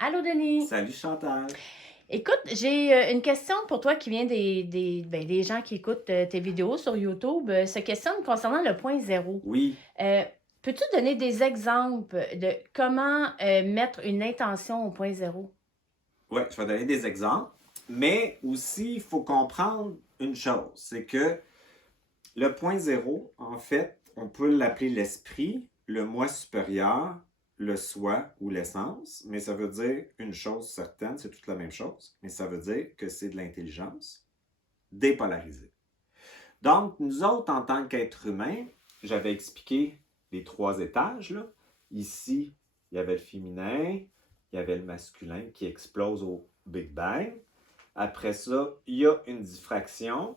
Allô Denis. Salut Chantal. Écoute, j'ai une question pour toi qui vient des gens qui écoutent tes vidéos sur YouTube. Se questionne concernant le point zéro. Oui, Euh, Peux-tu donner des exemples de comment mettre une intention au point zéro? ouais, je vais donner des exemples, mais aussi il faut comprendre une chose, c'est que le point zéro, en fait, on peut l'appeler l'esprit, le moi supérieur, le soi ou l'essence, mais ça veut dire une chose certaine, c'est toute la même chose, mais ça veut dire que c'est de l'intelligence dépolarisée. Donc, nous autres, en tant qu'êtres humains, j'avais expliqué les trois étages, là. Ici, il y avait le féminin, il y avait le masculin qui explose au Big Bang. Après ça, il y a une diffraction.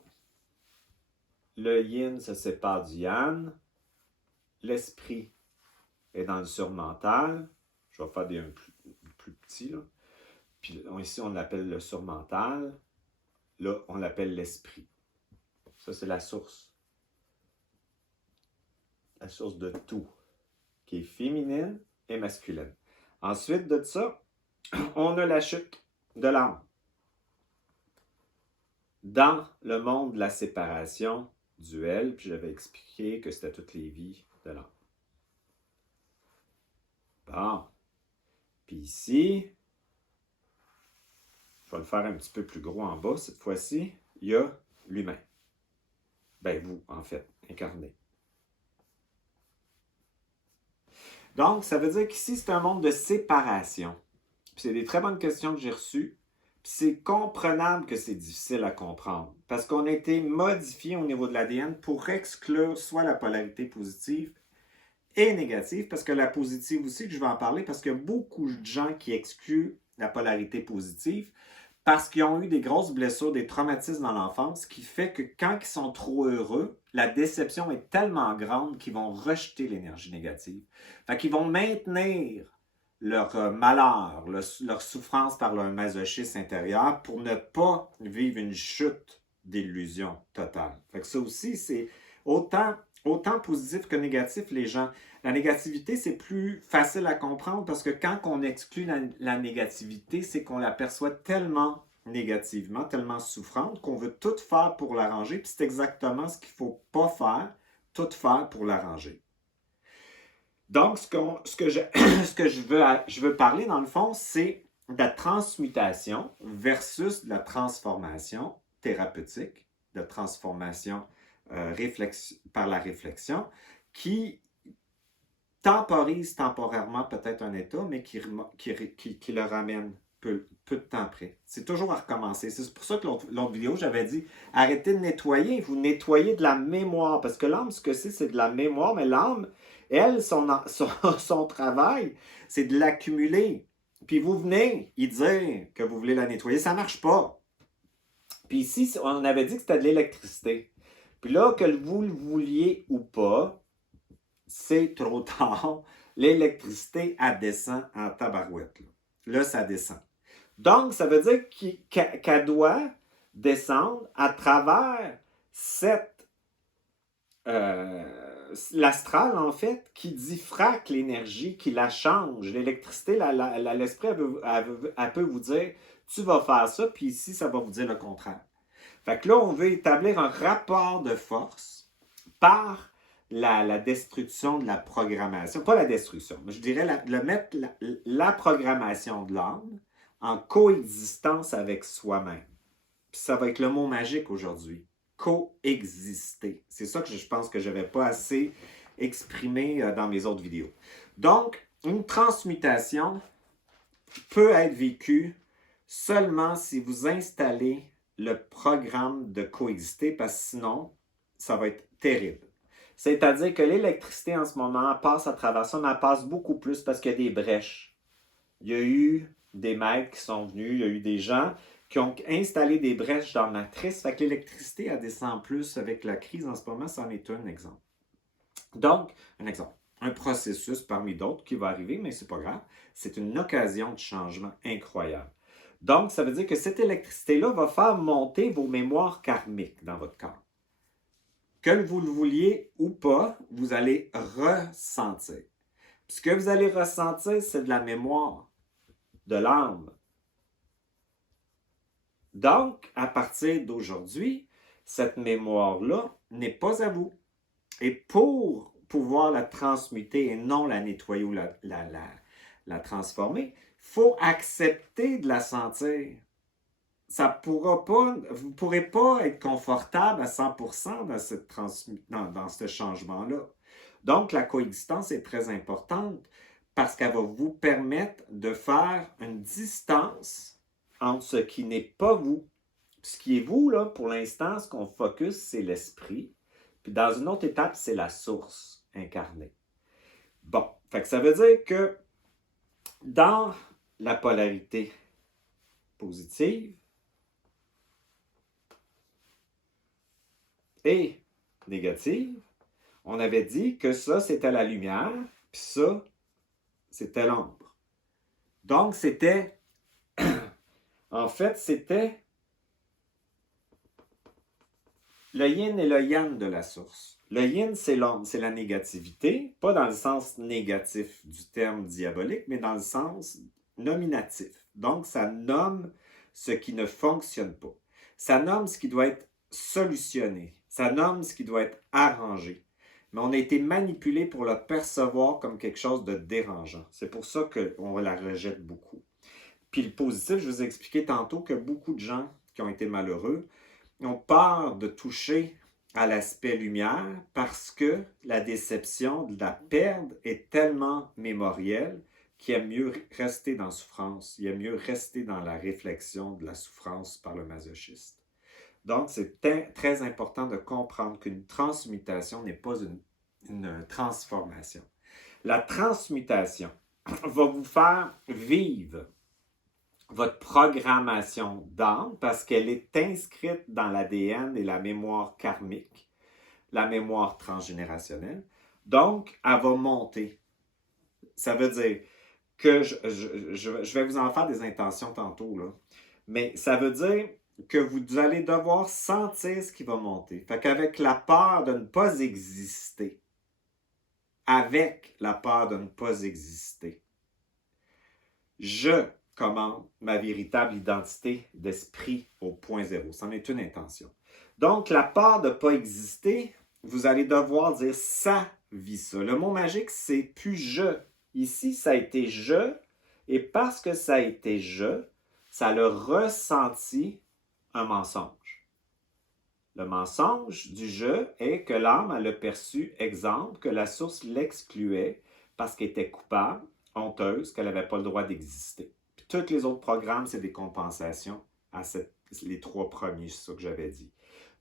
Le yin se sépare du yang. L'esprit est dans le surmental. Je vais faire des plus petits, là. Puis ici, on l'appelle le surmental. Là, on l'appelle l'esprit. Ça, c'est la source de tout, qui est féminine et masculine. Ensuite de ça, on a la chute de l'âme. Dans le monde de la séparation duelle, puis j'avais expliqué que c'était toutes les vies de l'âme. Bon. Puis ici, je vais le faire un petit peu plus gros en bas cette fois-ci, il y a l'humain. Ben vous, en fait, incarné. Donc, ça veut dire qu'ici, c'est un monde de séparation. Puis c'est des très bonnes questions que j'ai reçues. Puis c'est comprenable que c'est difficile à comprendre. Parce qu'on a été modifié au niveau de l'ADN pour exclure soit la polarité positive et négative, parce que la positive aussi, que je vais en parler, parce qu'il y a beaucoup de gens qui excluent la polarité positive parce qu'ils ont eu des grosses blessures, des traumatismes dans l'enfance, qui fait que quand ils sont trop heureux, la déception est tellement grande qu'ils vont rejeter l'énergie négative. Fait qu'ils vont maintenir leur malheur, leur souffrance par leur masochisme intérieur pour ne pas vivre une chute d'illusion totale. Fait que ça aussi, c'est autant positif que négatif, les gens. La négativité, c'est plus facile à comprendre parce que quand on exclut la négativité, c'est qu'on la perçoit tellement négativement, tellement souffrante qu'on veut tout faire pour l'arranger. Puis c'est exactement ce qu'il ne faut pas faire, tout faire pour l'arranger. Donc, ce que je veux parler, dans le fond, c'est de la transmutation versus de la transformation thérapeutique, de transformation par la réflexion, qui temporise temporairement peut-être un état, mais qui le ramène peu de temps après. C'est toujours à recommencer. C'est pour ça que l'autre vidéo, j'avais dit, arrêtez de nettoyer, vous nettoyez de la mémoire, parce que l'âme, ce que c'est de la mémoire, mais l'âme, elle, son travail, c'est de l'accumuler. Puis vous venez y dire que vous voulez la nettoyer, ça ne marche pas. Puis ici, on avait dit que c'était de l'électricité. Puis là, que vous le vouliez ou pas, c'est trop tard. L'électricité, elle descend en tabarouette. Là, ça descend. Donc, ça veut dire qu'elle doit descendre à travers cette l'astral, en fait, qui diffracte l'énergie, qui la change. L'électricité, l'esprit, elle peut vous dire, tu vas faire ça, puis ici, ça va vous dire le contraire. Fait que là, on veut établir un rapport de force par la destruction de la programmation. Pas la destruction, mais je dirais mettre la programmation de l'âme en coexistence avec soi-même. Puis ça va être le mot magique aujourd'hui. Coexister. C'est ça que je pense que je n'avais pas assez exprimé dans mes autres vidéos. Donc, une transmutation peut être vécue seulement si vous installez le programme de coexister, parce que sinon, ça va être terrible. C'est-à-dire que l'électricité en ce moment passe à travers ça, mais elle passe beaucoup plus parce qu'il y a des brèches. Il y a eu des maîtres qui sont venus, il y a eu des gens qui ont installé des brèches dans la matrice. Fait que l'électricité, elle descend plus avec la crise en ce moment, c'en est un exemple. Donc, un exemple, un processus parmi d'autres qui va arriver, mais c'est pas grave. C'est une occasion de changement incroyable. Donc, ça veut dire que cette électricité-là va faire monter vos mémoires karmiques dans votre corps. Que vous le vouliez ou pas, vous allez ressentir. Puis ce que vous allez ressentir, c'est de la mémoire. de l'âme. Donc, à partir d'aujourd'hui, cette mémoire-là n'est pas à vous. Et pour pouvoir la transmuter et non la nettoyer ou la transformer, il faut accepter de la sentir. Ça pourra pas, vous ne pourrez pas être confortable à 100% dans ce changement-là. Donc, la coexistence est très importante parce qu'elle va vous permettre de faire une distance entre ce qui n'est pas vous. Ce qui est vous, là, pour l'instant, ce qu'on focus, c'est l'esprit. Puis dans une autre étape, c'est la source incarnée. Bon, fait que ça veut dire que dans la polarité positive et négative, on avait dit que ça, c'était la lumière, puis ça, c'était l'ombre. Donc, c'était, en fait, c'était le yin et le yang de la source. Le yin, c'est l'ombre, c'est la négativité, pas dans le sens négatif du terme diabolique, mais dans le sens nominatif. Donc, ça nomme ce qui ne fonctionne pas. Ça nomme ce qui doit être solutionné. Ça nomme ce qui doit être arrangé. Mais on a été manipulé pour le percevoir comme quelque chose de dérangeant. C'est pour ça qu'on la rejette beaucoup. Puis le positif, je vous ai expliqué tantôt que beaucoup de gens qui ont été malheureux ont peur de toucher à l'aspect lumière parce que la déception de la perdre est tellement mémorielle qu'il aime mieux rester dans la souffrance, il aime mieux rester dans la réflexion de la souffrance par le masochiste. Donc, c'est très important de comprendre qu'une transmutation n'est pas une transformation. La transmutation va vous faire vivre votre programmation d'âme parce qu'elle est inscrite dans l'ADN et la mémoire karmique, la mémoire transgénérationnelle. Donc, elle va monter. Ça veut dire que je vais vous en faire des intentions tantôt, là. Mais ça veut dire que vous allez devoir sentir ce qui va monter. Fait qu'avec la peur de ne pas exister, je commande ma véritable identité d'esprit au point zéro. C'en est une intention. Donc, la peur de ne pas exister, vous allez devoir dire ça vit ça. Le mot magique, c'est plus je. Ici, ça a été je, et parce que ça a été je, ça a ressenti un mensonge. Le mensonge du je est que l'âme, elle a perçu, exemple, que la source l'excluait parce qu'elle était coupable, honteuse, qu'elle n'avait pas le droit d'exister. Puis tous les autres programmes, c'est des compensations à les trois premiers, c'est ça que j'avais dit.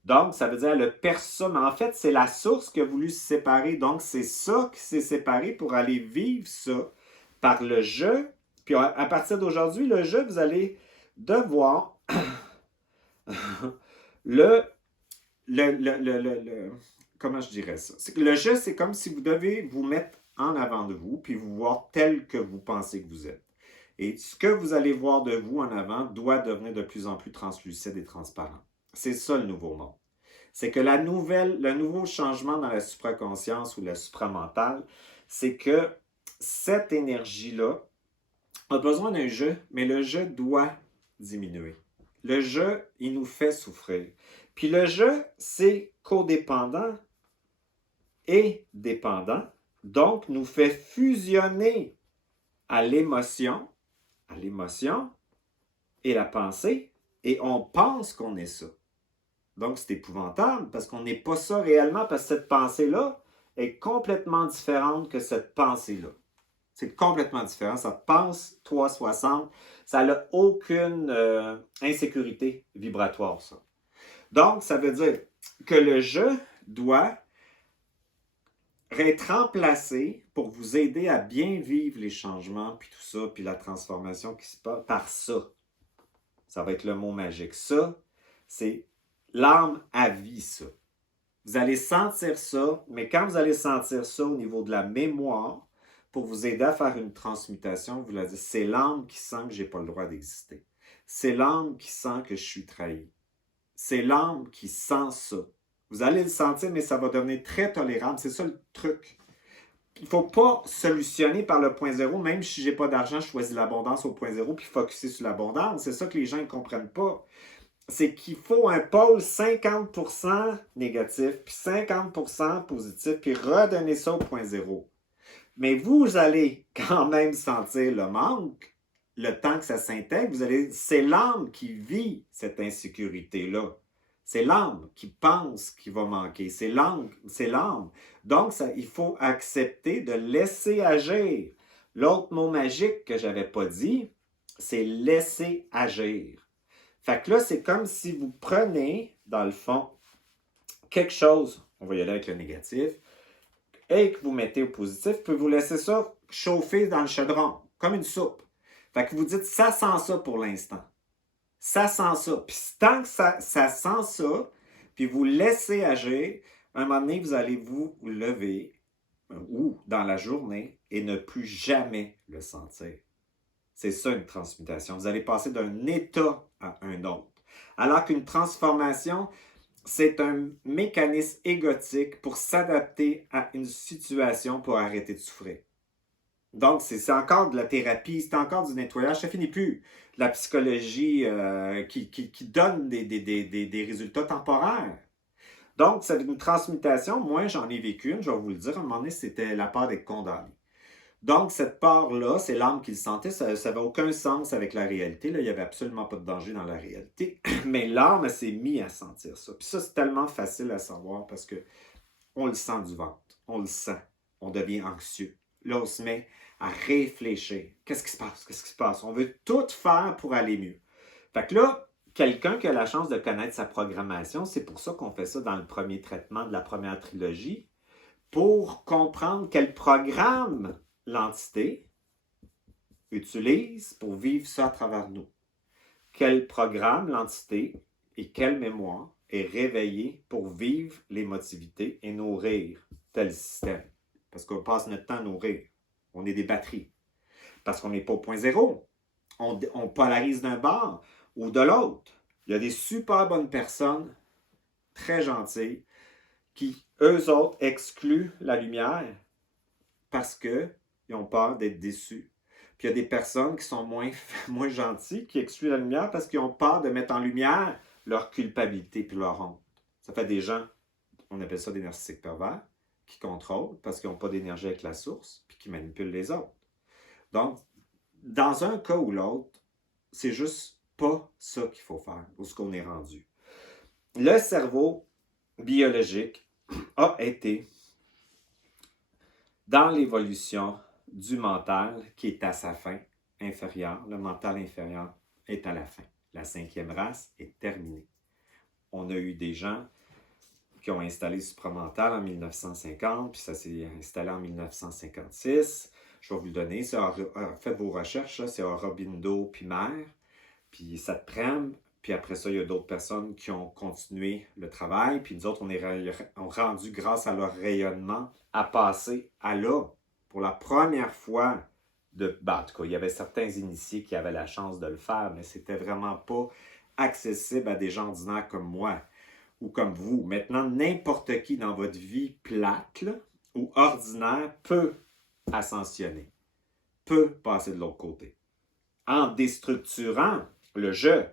Donc, ça veut dire le perçu, mais en fait, c'est la source qui a voulu se séparer. Donc, c'est ça qui s'est séparé pour aller vivre ça par le je. Puis à partir d'aujourd'hui, le je, vous allez devoir comment je dirais ça? Le je, c'est comme si vous devez vous mettre en avant de vous, puis vous voir tel que vous pensez que vous êtes. Et ce que vous allez voir de vous en avant doit devenir de plus en plus translucide et transparent. C'est ça le nouveau monde. C'est que le nouveau changement dans la supraconscience ou la supramentale, c'est que cette énergie-là a besoin d'un je, mais le je doit diminuer. Le je, il nous fait souffrir. Puis le je, c'est codépendant et dépendant, donc nous fait fusionner à l'émotion et la pensée, et on pense qu'on est ça. Donc c'est épouvantable parce qu'on n'est pas ça réellement, parce que cette pensée-là est complètement différente que cette pensée-là. C'est complètement différent. Ça pense 360. Ça n'a aucune insécurité vibratoire, ça. Donc, ça veut dire que le je doit être remplacé pour vous aider à bien vivre les changements, puis tout ça, puis la transformation qui se passe par ça. Ça va être le mot magique. Ça, c'est l'âme à vie, ça. Vous allez sentir ça, mais quand vous allez sentir ça au niveau de la mémoire, pour vous aider à faire une transmutation, vous l'avez dit, c'est l'âme qui sent que je n'ai pas le droit d'exister. C'est l'âme qui sent que je suis trahi. C'est l'âme qui sent ça. Vous allez le sentir, mais ça va devenir très tolérable. C'est ça le truc. il ne faut pas solutionner par le point zéro, même si je n'ai pas d'argent, je choisis l'abondance au point zéro, puis focuser sur l'abondance. C'est ça que les gens ne comprennent pas. C'est qu'il faut un pôle 50% négatif, puis 50% positif, puis redonner ça au point zéro. Mais vous allez quand même sentir le manque, le temps que ça s'intègre. C'est l'âme qui vit cette insécurité-là. C'est l'âme qui pense qu'il va manquer. C'est l'âme. Donc, il faut accepter de laisser agir. L'autre mot magique que je n'avais pas dit, c'est laisser agir. Fait que là, c'est comme si vous prenez, dans le fond, quelque chose, on va y aller avec le négatif, et que vous mettez au positif, puis vous laissez ça chauffer dans le chaudron, comme une soupe. Fait que vous dites, ça sent ça pour l'instant. Ça sent ça. Puis tant que ça sent ça, puis vous laissez agir, à un moment donné, vous allez vous lever, ou dans la journée, et ne plus jamais le sentir. C'est ça une transmutation. Vous allez passer d'un état à un autre. Alors qu'une transformation, c'est un mécanisme égotique pour s'adapter à une situation pour arrêter de souffrir. Donc, c'est encore de la thérapie, c'est encore du nettoyage, ça finit plus. De la psychologie qui donne des résultats temporaires. Donc, c'est une transmutation. Moi, j'en ai vécu une, je vais vous le dire. À un moment donné, c'était la peur d'être condamné. Donc, cette peur-là, c'est l'âme qui le sentait, ça n'avait aucun sens avec la réalité. Là, il n'y avait absolument pas de danger dans la réalité. Mais l'âme s'est mise à sentir ça. Puis ça, c'est tellement facile à savoir parce que on le sent du ventre. On le sent. On devient anxieux. Là, on se met à réfléchir. Qu'est-ce qui se passe? Qu'est-ce qui se passe? On veut tout faire pour aller mieux. Fait que là, quelqu'un qui a la chance de connaître sa programmation, c'est pour ça qu'on fait ça dans le premier traitement de la première trilogie, pour comprendre quel programme l'entité utilise pour vivre ça à travers nous. Quel programme l'entité et quelle mémoire est réveillée pour vivre l'émotivité et nourrir tel système. Parce qu'on passe notre temps à nourrir. On est des batteries. Parce qu'on n'est pas au point zéro. On polarise d'un bord ou de l'autre. Il y a des super bonnes personnes, très gentilles, qui, eux autres, excluent la lumière parce qu'ils ont peur d'être déçus. Puis il y a des personnes qui sont moins gentilles, qui excluent la lumière parce qu'ils ont peur de mettre en lumière leur culpabilité puis leur honte. Ça fait des gens, on appelle ça des narcissiques pervers, qui contrôlent parce qu'ils n'ont pas d'énergie avec la source puis qui manipulent les autres. Donc, dans un cas ou l'autre, c'est juste pas ça qu'il faut faire, où ce qu'on est rendu. Le cerveau biologique a été dans l'évolution du mental qui est à sa fin inférieure. Le mental inférieur est à la fin. La 5e race est terminée. On a eu des gens qui ont installé le supramental en 1950, puis ça s'est installé en 1956. Je vais vous le donner. Faites vos recherches, c'est Aurobindo puis Mère. Puis ça te prend. Puis après ça, il y a d'autres personnes qui ont continué le travail. Puis nous autres, on rendu, grâce à leur rayonnement, à passer à là. Pour la première fois, en tout cas, il y avait certains initiés qui avaient la chance de le faire, mais c'était vraiment pas accessible à des gens ordinaires comme moi ou comme vous. Maintenant, n'importe qui dans votre vie plate là, ou ordinaire peut ascensionner, peut passer de l'autre côté. En déstructurant le je.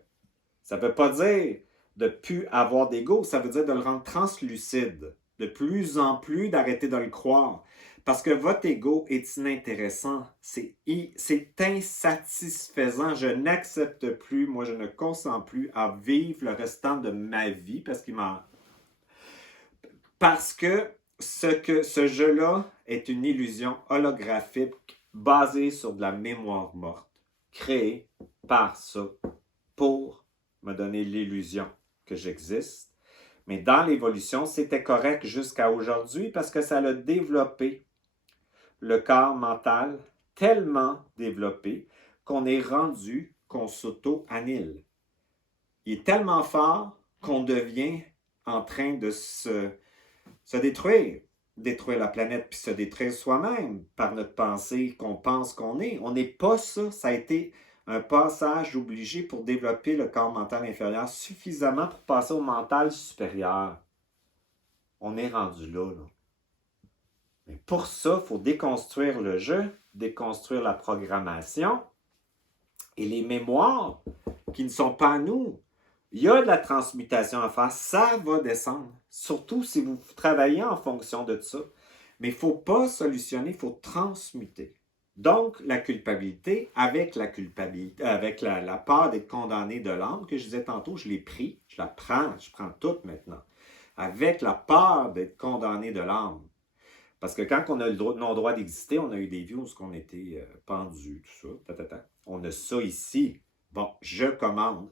Ça ne veut pas dire de ne plus avoir d'ego, ça veut dire de le rendre translucide, de plus en plus d'arrêter de le croire. Parce que votre ego est inintéressant, c'est insatisfaisant. Je n'accepte plus, moi je ne consens plus à vivre le restant de ma vie parce que ce jeu-là est une illusion holographique basée sur de la mémoire morte, créée par ça pour me donner l'illusion que j'existe. Mais dans l'évolution, c'était correct jusqu'à aujourd'hui parce que ça l'a développé le corps mental tellement développé qu'on est rendu qu'on s'auto-annule. Il est tellement fort qu'on devient en train de se détruire la planète puis se détruire soi-même par notre pensée qu'on pense qu'on est. On n'est pas ça. Ça a été un passage obligé pour développer le corps mental inférieur suffisamment pour passer au mental supérieur. On est rendu là. Mais pour ça, il faut déconstruire le jeu, déconstruire la programmation et les mémoires qui ne sont pas à nous. Il y a de la transmutation à faire, ça va descendre. Surtout si vous travaillez en fonction de ça. Mais il ne faut pas solutionner, il faut transmuter. Donc, la culpabilité, avec la peur d'être condamné de l'âme, que je disais tantôt, je l'ai pris, je la prends, je prends toute maintenant. Avec la peur d'être condamné de l'âme. Parce que quand on a le non-droit d'exister, on a eu des vies où on était pendus, tout ça, On a ça ici. Bon, je commande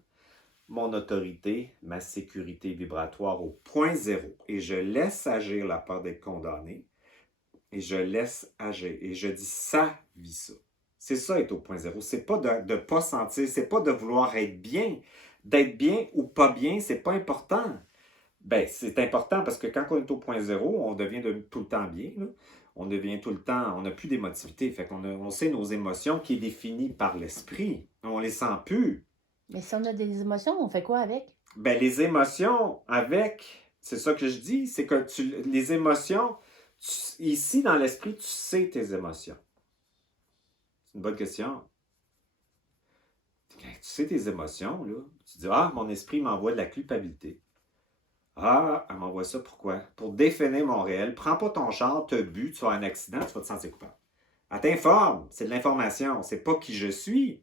mon autorité, ma sécurité vibratoire au point zéro et je laisse agir la peur d'être condamné et je laisse agir et je dis ça vit ça. C'est ça être au point zéro. C'est pas de ne pas sentir, c'est pas de vouloir être bien. D'être bien ou pas bien, c'est pas important. Ben, c'est important parce que quand on est au point zéro, on devient tout le temps bien. Là. On devient tout le temps, on n'a plus d'émotivité. Fait qu'on on sait nos émotions qui est définie par l'esprit. On les sent plus. Mais si on a des émotions, on fait quoi avec? Ben, les émotions avec, c'est ça que je dis, c'est que les émotions, ici dans l'esprit, tu sais tes émotions. C'est une bonne question. Quand tu sais tes émotions, là, tu dis, ah, mon esprit m'envoie de la culpabilité. Ah, elle m'envoie ça pourquoi? Pour définir mon réel. Prends pas ton char, t'as bu, tu as un accident, tu vas te sentir coupable. Elle t'informe, c'est de l'information, c'est pas qui je suis.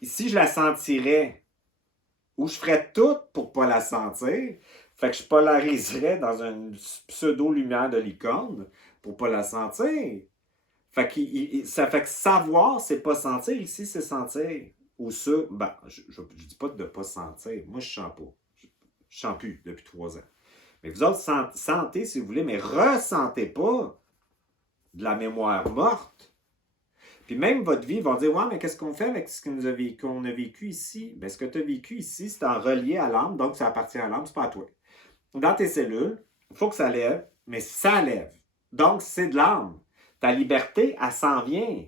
Ici, je la sentirais, ou je ferais tout pour pas la sentir, fait que je polariserais dans une pseudo-lumière de licorne pour pas la sentir. Fait que ça fait que savoir, c'est pas sentir, ici, c'est sentir. Ou ça, ben, je dis pas de pas sentir, moi je sens pas. Je ne sens plus depuis 3 ans. Mais vous autres, sentez si vous voulez, mais ressentez pas de la mémoire morte. Puis même votre vie, ils vont dire, ouais, mais qu'est-ce qu'on fait avec ce qu'on a vécu ici? Bien, ce que tu as vécu ici, c'est en relié à l'âme, donc ça appartient à l'âme, c'est pas à toi. Dans tes cellules, il faut que ça lève, mais ça lève. Donc, c'est de l'âme. Ta liberté, elle s'en vient.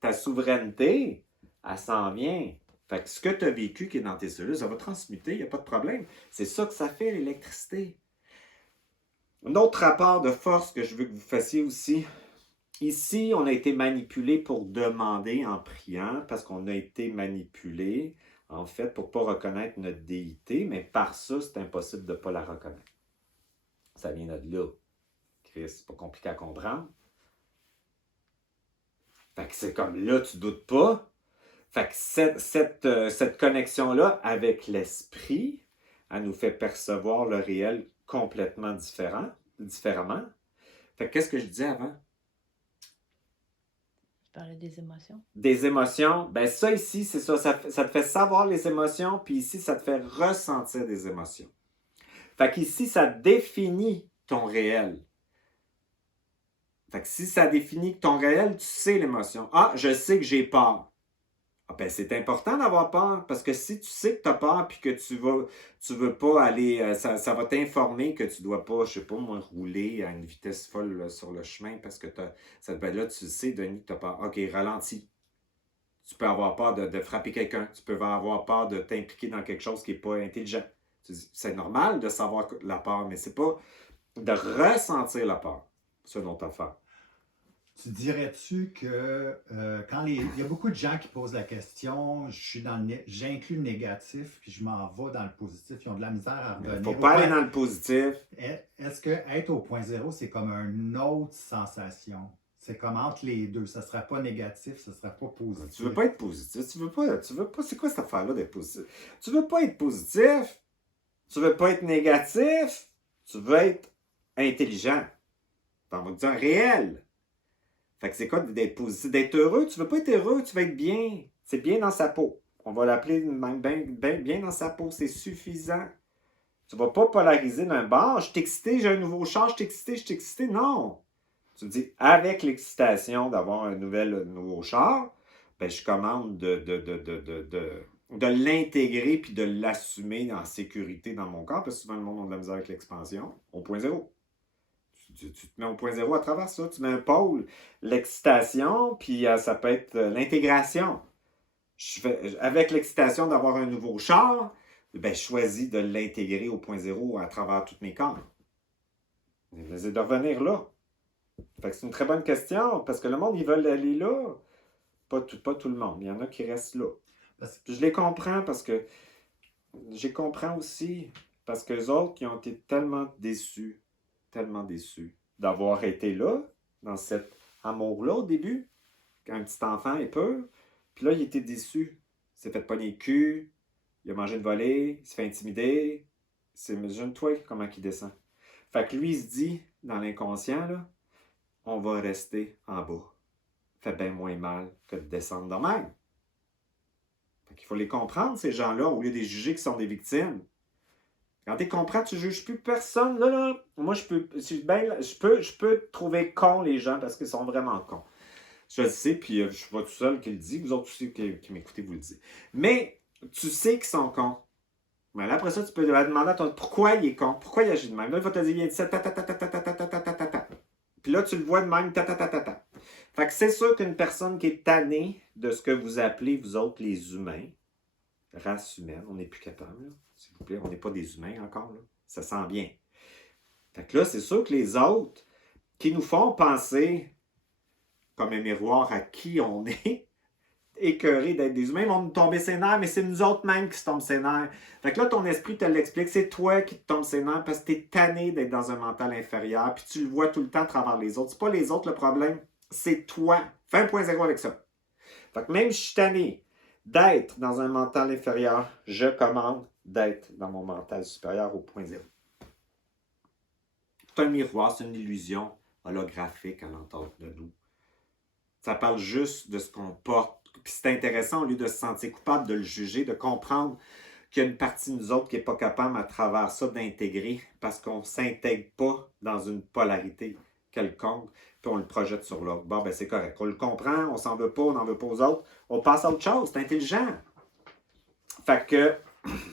Ta souveraineté, elle s'en vient. Fait que ce que tu as vécu qui est dans tes cellules, ça va transmuter, il n'y a pas de problème. C'est ça que ça fait, l'électricité. Un autre rapport de force que je veux que vous fassiez aussi. Ici, on a été manipulé pour demander en priant, parce qu'on a été manipulé, en fait, pour ne pas reconnaître notre déité, mais par ça, c'est impossible de ne pas la reconnaître. Ça vient de là. Chris, c'est pas compliqué à comprendre. Fait que c'est comme là, tu doutes pas. Fait que cette connexion-là avec l'esprit, elle nous fait percevoir le réel complètement différemment. Fait que qu'est-ce que je disais avant? Je parlais des émotions. Des émotions. Ben ça ici, c'est ça. Ça te fait savoir les émotions, puis ici, ça te fait ressentir des émotions. Fait qu'ici, ça définit ton réel. Fait que si ça définit ton réel, tu sais l'émotion. Ah, je sais que j'ai peur. Ah ben, c'est important d'avoir peur, parce que si tu sais que tu as peur et que tu veux pas aller, ça va t'informer que tu dois pas, je sais pas moi, rouler à une vitesse folle là, sur le chemin parce que ben là, tu sais, Denis, que tu as peur. OK, ralentis. Tu peux avoir peur de frapper quelqu'un. Tu peux avoir peur de t'impliquer dans quelque chose qui n'est pas intelligent. C'est normal de savoir la peur, mais c'est pas de ressentir la peur. C'est une autre affaire. Tu dirais-tu que il y a beaucoup de gens qui posent la question, j'inclus le négatif, puis je m'en vais dans le positif, ils ont de la misère à revenir. Il ne faut pas aller dans le positif. Est-ce que être au point zéro, c'est comme une autre sensation? C'est comme entre les deux. Ça ne sera pas négatif, ça ne sera pas positif. Tu veux pas être positif. Tu veux pas. C'est quoi cette affaire-là d'être positif? Tu veux pas être positif. Tu veux pas être négatif. Tu veux être intelligent. On va dire réel. Fait que c'est quoi d'être positif? D'être heureux? Tu veux pas être heureux, tu veux être bien. C'est bien dans sa peau. On va l'appeler bien dans sa peau. C'est suffisant. Tu vas pas polariser d'un bord. Je suis excité, j'ai un nouveau char, je suis excité. Non. Tu me dis, avec l'excitation d'avoir un nouveau char, ben, je commande de l'intégrer puis de l'assumer en sécurité dans mon corps, parce que souvent le monde a de la misère avec l'expansion, au point zéro. Tu te mets au point zéro à travers ça. Tu mets un pôle, l'excitation, puis ça peut être l'intégration. Avec l'excitation d'avoir un nouveau char, ben, je choisis de l'intégrer au point zéro à travers tous mes corps. De revenir là. Fait que c'est une très bonne question, parce que le monde, ils veulent aller là. Pas tout le monde. Il y en a qui restent là. Parce Je les comprends parce que je les comprends aussi. Parce que les autres, ils ont été tellement déçus d'avoir été là, dans cet amour-là au début, quand un petit enfant est pur. Puis là, il était déçu. Il s'est fait pogner le cul, il a mangé une volée, il s'est fait intimider. Imagine-toi comment il descend. Fait que lui, il se dit, dans l'inconscient, là, on va rester en bas. Fait bien moins mal que de descendre de même. Fait qu'il faut les comprendre, ces gens-là, au lieu de les juger qui sont des victimes. Quand tu comprends, tu ne juges plus personne. Là, moi, je peux trouver con les gens parce qu'ils sont vraiment cons. Je le sais, puis je ne suis pas tout seul qui le dit. Vous autres aussi qui m'écoutez, vous le dites. Mais tu sais qu'ils sont cons. Mais là, après ça, tu peux demander à ton pourquoi il est con, pourquoi il agit de même. Là, il va te dire, il dit ça, ta ta ta ta ta ta ta ta ta ta ta ta. Puis là, tu le vois de même, ta ta ta ta ta. Fait que c'est sûr qu'une personne qui est tannée de ce que vous appelez, vous autres, les humains, race humaine, on n'est plus capable, là, s'il vous plaît, on n'est pas des humains encore, là. Ça sent bien. Fait que là, c'est sûr que les autres qui nous font penser comme un miroir à qui on est, écœurés d'être des humains, vont nous tomber ses nerfs, mais c'est nous autres mêmes qui se tombent ses nerfs. Fait que là, ton esprit te l'explique, c'est toi qui te tombes ses nerfs parce que t'es tanné d'être dans un mental inférieur, puis tu le vois tout le temps à travers les autres. C'est pas les autres le problème, c'est toi. Fais 1.0 avec ça. Fait que même si je suis tanné d'être dans un mental inférieur, je commande d'être dans mon mental supérieur au point zéro. C'est un miroir, c'est une illusion holographique à l'entour de nous. Ça parle juste de ce qu'on porte. Puis c'est intéressant, au lieu de se sentir coupable, de le juger, de comprendre qu'il y a une partie de nous autres qui n'est pas capable à travers ça d'intégrer parce qu'on ne s'intègre pas dans une polarité quelconque, puis on le projette sur l'autre. Bon, ben c'est correct. On le comprend, on s'en veut pas, on n'en veut pas aux autres. On passe à autre chose, c'est intelligent. Fait que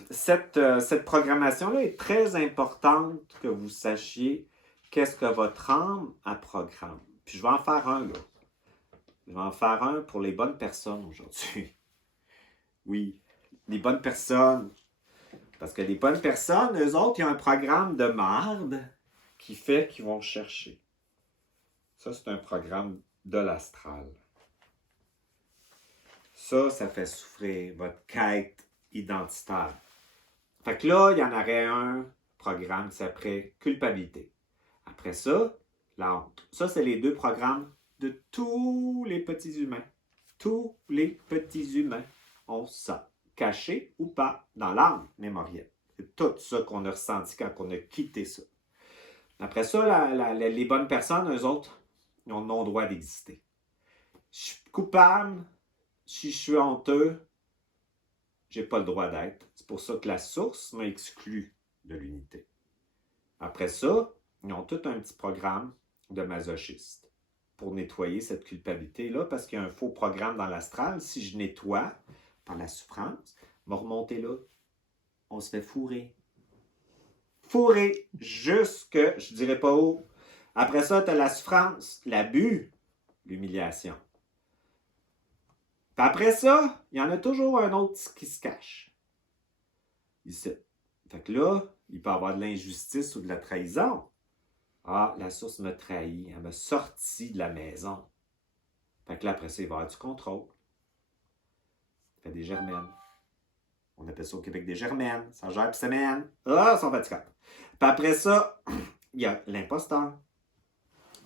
cette programmation-là est très importante que vous sachiez qu'est-ce que votre âme a programme. Puis je vais en faire un, là. Je vais en faire un pour les bonnes personnes aujourd'hui. Oui, les bonnes personnes. Parce que les bonnes personnes, eux autres, ils ont un programme de marde qui fait qu'ils vont chercher. Ça, c'est un programme de l'astral. Ça fait souffrir votre quête identitaire. Fait que là, il y en aurait un programme qui s'appelait culpabilité. Après ça, la honte. Ça, c'est les deux programmes de tous les petits humains. Tous les petits humains ont ça, caché ou pas, dans l'âme mémorielle. C'est tout ça qu'on a ressenti quand on a quitté ça. Après ça, les bonnes personnes, eux autres, ils ont non-droit d'exister. Je suis coupable, si je suis honteux, j'ai pas le droit d'être. C'est pour ça que la source m'a exclu de l'unité. Après ça, ils ont tout un petit programme de masochistes pour nettoyer cette culpabilité-là, parce qu'il y a un faux programme dans l'astral. Si je nettoie par la souffrance, on va remonter là. On se fait fourrer. Fourrer jusque, je dirais pas où. Après ça, tu as la souffrance, l'abus, l'humiliation. Puis après ça, il y en a toujours un autre qui se cache. Ici. Fait que là, il peut y avoir de l'injustice ou de la trahison. Ah, la source m'a trahi, elle m'a sorti de la maison. Fait que là, après ça, il va y avoir du contrôle. Ça fait des germaines. On appelle ça au Québec des germaines. Ça gère puis ça mène. Ah, ils sont fatigants. Puis après ça, il y a l'imposteur.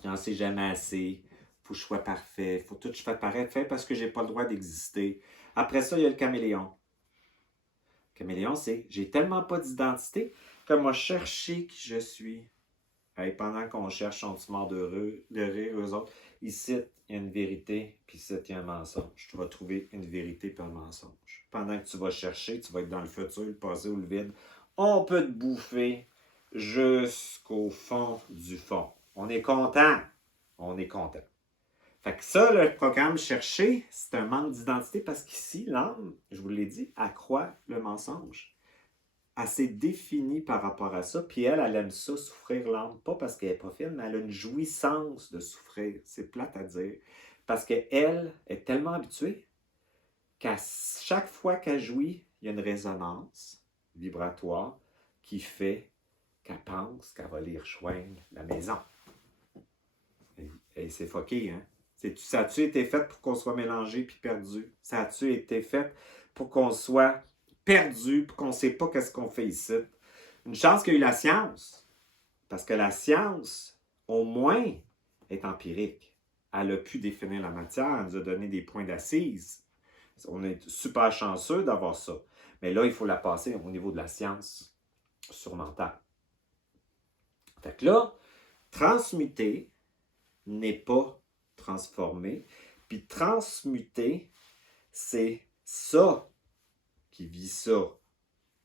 J'en sais jamais assez. Faut que je sois parfait. Faut tout que je fasse parfait parce que j'ai pas le droit d'exister. Après ça, il y a le caméléon. Le caméléon, c'est j'ai tellement pas d'identité que moi chercher qui je suis. Hey, pendant qu'on cherche, on se mord de rire, eux autres. Ici, il y a une vérité, puis ici, il y a un mensonge. Tu vas trouver une vérité puis un mensonge. Pendant que tu vas chercher, tu vas être dans le futur, le passé ou le vide. On peut te bouffer jusqu'au fond du fond. On est content. On est content. Fait que ça, le programme chercher, c'est un manque d'identité parce qu'ici, l'âme, je vous l'ai dit, accroît le mensonge. Elle s'est définie par rapport à ça, puis elle aime ça, souffrir l'âme, pas parce qu'elle est pas fine, mais elle a une jouissance de souffrir. C'est plate à dire. Parce qu'elle est tellement habituée qu'à chaque fois qu'elle jouit, il y a une résonance vibratoire qui fait qu'elle pense qu'elle va aller rejoindre la maison. Et c'est fucké, hein? Ça a-tu été fait pour qu'on soit mélangé puis perdu? Ça a-tu été fait pour qu'on soit perdu, pour qu'on ne sait pas qu'est-ce qu'on fait ici? Une chance qu'il y a eu la science. Parce que la science, au moins, est empirique. Elle a pu définir la matière, elle nous a donné des points d'assise. On est super chanceux d'avoir ça. Mais là, il faut la passer au niveau de la science surmentale. Fait que là, transmuter n'est pas transformer. Puis transmuter, c'est ça qui vit ça.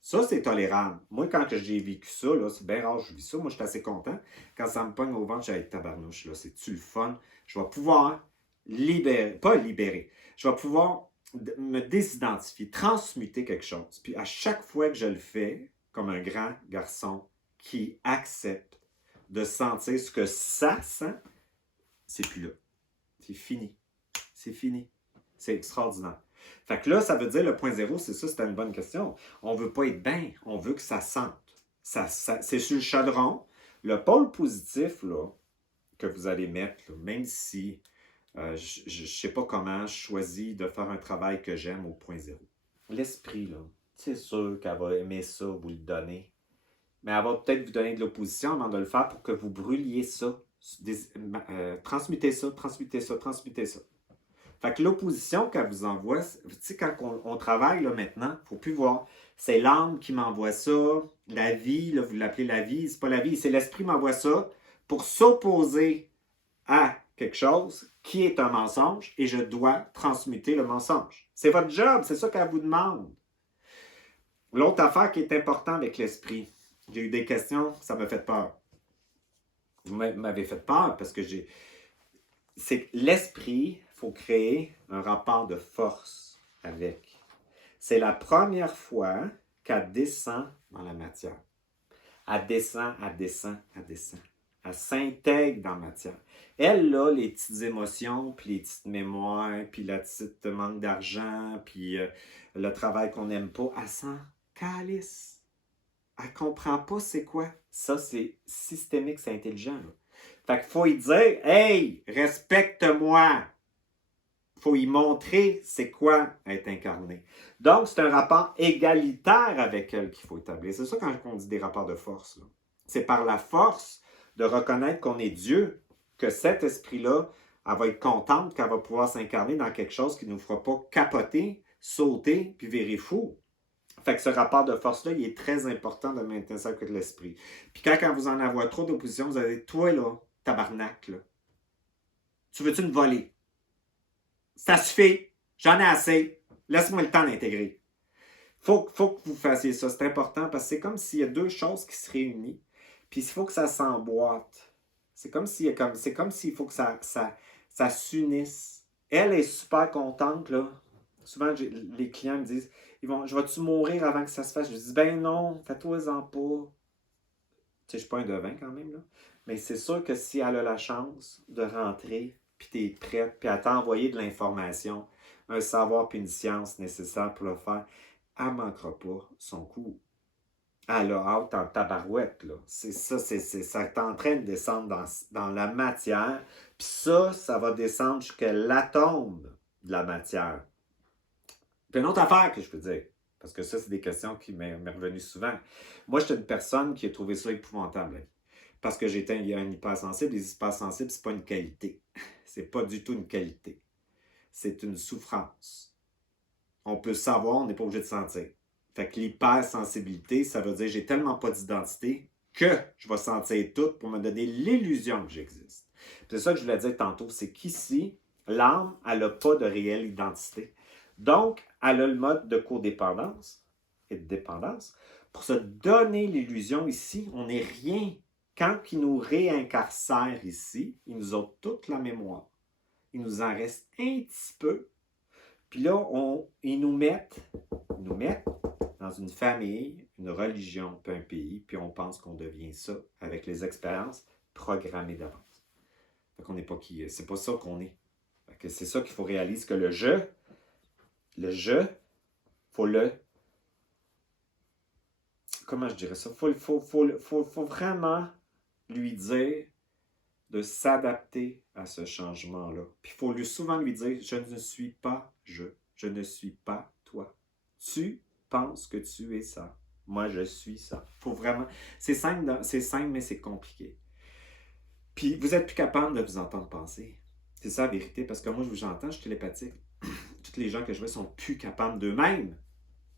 Ça, c'est tolérable. Moi, quand j'ai vécu ça, là, c'est bien rare que je vis ça. Moi, je suis assez content. Quand ça me pogne au ventre, j'ai tabarnouche, là, c'est-tu le fun? Je vais pouvoir libérer. Je vais pouvoir me désidentifier, transmuter quelque chose. Puis à chaque fois que je le fais, comme un grand garçon qui accepte de sentir ce que ça sent, c'est plus là. C'est fini. C'est fini. C'est extraordinaire. Fait que là, ça veut dire le point zéro, c'est ça, c'était une bonne question. On ne veut pas être bien, on veut que ça sente. C'est sur le chaudron. Le pôle positif, là, que vous allez mettre, là, même si je ne sais pas comment, je choisis de faire un travail que j'aime au point zéro. L'esprit, là, c'est sûr qu'elle va aimer ça, vous le donner. Mais elle va peut-être vous donner de l'opposition avant de le faire pour que vous brûliez ça. Transmutez ça, transmutez ça, transmutez ça. Fait que l'opposition qu'elle vous envoie, tu sais, quand on travaille là, maintenant, il ne faut plus voir. C'est l'âme qui m'envoie ça, la vie, là, vous l'appelez la vie, c'est pas la vie, c'est l'esprit qui m'envoie ça pour s'opposer à quelque chose qui est un mensonge et je dois transmuter le mensonge. C'est votre job, c'est ça qu'elle vous demande. L'autre affaire qui est importante avec l'esprit, j'ai eu des questions, ça m'a fait peur. Vous m'avez fait peur parce que c'est que l'esprit, il faut créer un rapport de force avec. C'est la première fois qu'elle descend dans la matière. Elle descend, elle descend, elle descend. Elle s'intègre dans la matière. Elle, là, les petites émotions, puis les petites mémoires, puis la petite manque d'argent, puis le travail qu'on n'aime pas, elle s'en calisse. Elle ne comprend pas c'est quoi. Ça, c'est systémique, c'est intelligent. Là. Fait qu'il faut y dire, hey, respecte-moi. Il faut y montrer c'est quoi être incarné. Donc, c'est un rapport égalitaire avec elle qu'il faut établir. C'est ça quand on dit des rapports de force. C'est par la force de reconnaître qu'on est Dieu que cet esprit-là, elle va être contente qu'elle va pouvoir s'incarner dans quelque chose qui ne nous fera pas capoter, sauter, puis virer fou. Fait que ce rapport de force-là, il est très important de maintenir ça avec l'esprit. Puis quand vous en avez trop d'opposition, vous allez dire, toi là, tabarnak, là, tu veux-tu me voler? Ça suffit, j'en ai assez, laisse-moi le temps d'intégrer. Faut que vous fassiez ça, c'est important parce que c'est comme s'il y a deux choses qui se réunissent, puis il faut que ça s'emboîte. C'est comme s'il faut que ça s'unisse. Elle est super contente, là. Souvent, les clients me disent, je vais-tu mourir avant que ça se fasse? Je dis, ben non, fais-toi-en pas. Tu sais, je ne suis pas un devin quand même, là. Mais c'est sûr que si elle a la chance de rentrer, puis tu es prête, puis elle t'a envoyé de l'information, un savoir puis une science nécessaire pour le faire, elle ne manquera pas son coup. Elle a hâte en tabarouette, là. C'est ça, ça est en train de descendre dans la matière, puis ça va descendre jusqu'à l'atome de la matière. Puis une autre affaire que je peux dire, parce que ça, c'est des questions qui m'est revenues souvent. Moi, j'étais une personne qui a trouvé ça épouvantable. Parce que j'étais un hypersensible. Les hypersensibles, c'est pas une qualité. C'est pas du tout une qualité. C'est une souffrance. On peut savoir, on n'est pas obligé de sentir. Fait que l'hypersensibilité, ça veut dire que j'ai tellement pas d'identité que je vais sentir tout pour me donner l'illusion que j'existe. C'est ça que je voulais dire tantôt, c'est qu'ici, l'âme, elle n'a pas de réelle identité. Donc, elle a le mode de codépendance et de dépendance. Pour se donner l'illusion ici, on n'est rien. Quand ils nous réincarcèrent ici, ils nous ont toute la mémoire. Il nous en reste un petit peu. Puis là, ils nous mettent dans une famille, une religion, puis un pays, puis on pense qu'on devient ça avec les expériences programmées d'avance. Fait qu'on n'est pas qui. C'est pas ça qu'on est. Fait que c'est ça qu'il faut réaliser que le je, faut le. Comment je dirais ça? Faut vraiment lui dire de s'adapter à ce changement-là. Puis il faut souvent lui dire, je ne suis pas je ne suis pas toi. Tu penses que tu es ça. Moi, je suis ça. Faut vraiment. C'est simple, mais c'est compliqué. Puis vous êtes plus capable de vous entendre penser. C'est ça la vérité, parce que moi, je vous entends, je suis télépathique. Toutes les gens que je vois sont plus capables d'eux-mêmes.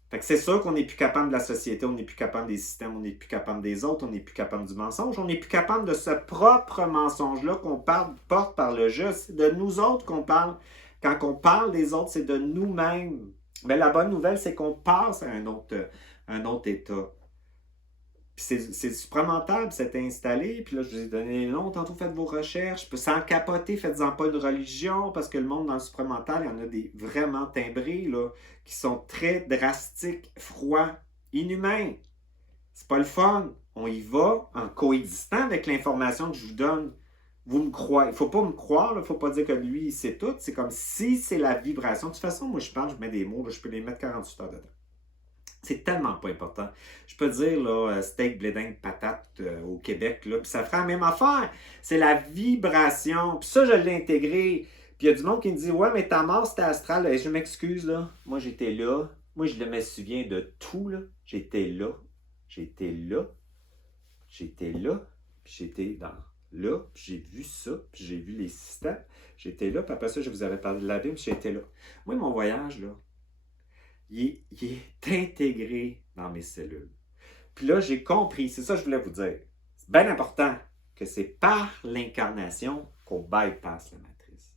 Fait que c'est sûr qu'on n'est plus capable de la société, on n'est plus capable des systèmes, on n'est plus capable des autres, on n'est plus capable du mensonge, on n'est plus capable de ce propre mensonge-là qu'on porte par le jeu. C'est de nous autres qu'on parle. Quand on parle des autres, c'est de nous-mêmes. Mais la bonne nouvelle, c'est qu'on passe à un autre état. Puis c'est supramental, c'est installé. Puis là, je vous ai donné les noms. Tantôt, faites vos recherches. Sans capoter, faites-en pas une religion, parce que le monde dans le supramental, il y en a des vraiment timbrés, là, qui sont très drastiques, froids, inhumains. C'est pas le fun. On y va en coexistant avec l'information que je vous donne. Vous me croyez. Il faut pas me croire, il faut pas dire que lui, il sait tout. C'est comme si c'est la vibration. De toute façon, moi, je parle, je mets des mots, là, je peux les mettre 48 heures dedans. C'est tellement pas important. Je peux dire, là, steak, blé d'Inde, patate au Québec, là, puis ça fera la même affaire. C'est la vibration. Puis ça, je l'ai intégré. Puis il y a du monde qui me dit, ouais, mais ta mort, c'était astral. Et je m'excuse, là. Moi, j'étais là. Moi, je me souviens de tout, là. J'étais là. J'étais là. J'étais là. Puis j'étais là. Puis j'ai vu ça. Puis j'ai vu les systèmes. J'étais là. Puis après ça, je vous avais parlé de la Bible. Puis j'étais là. Moi, mon voyage, là, il est intégré dans mes cellules. Puis là, j'ai compris, c'est ça que je voulais vous dire. C'est bien important que c'est par l'incarnation qu'on bypasse la matrice.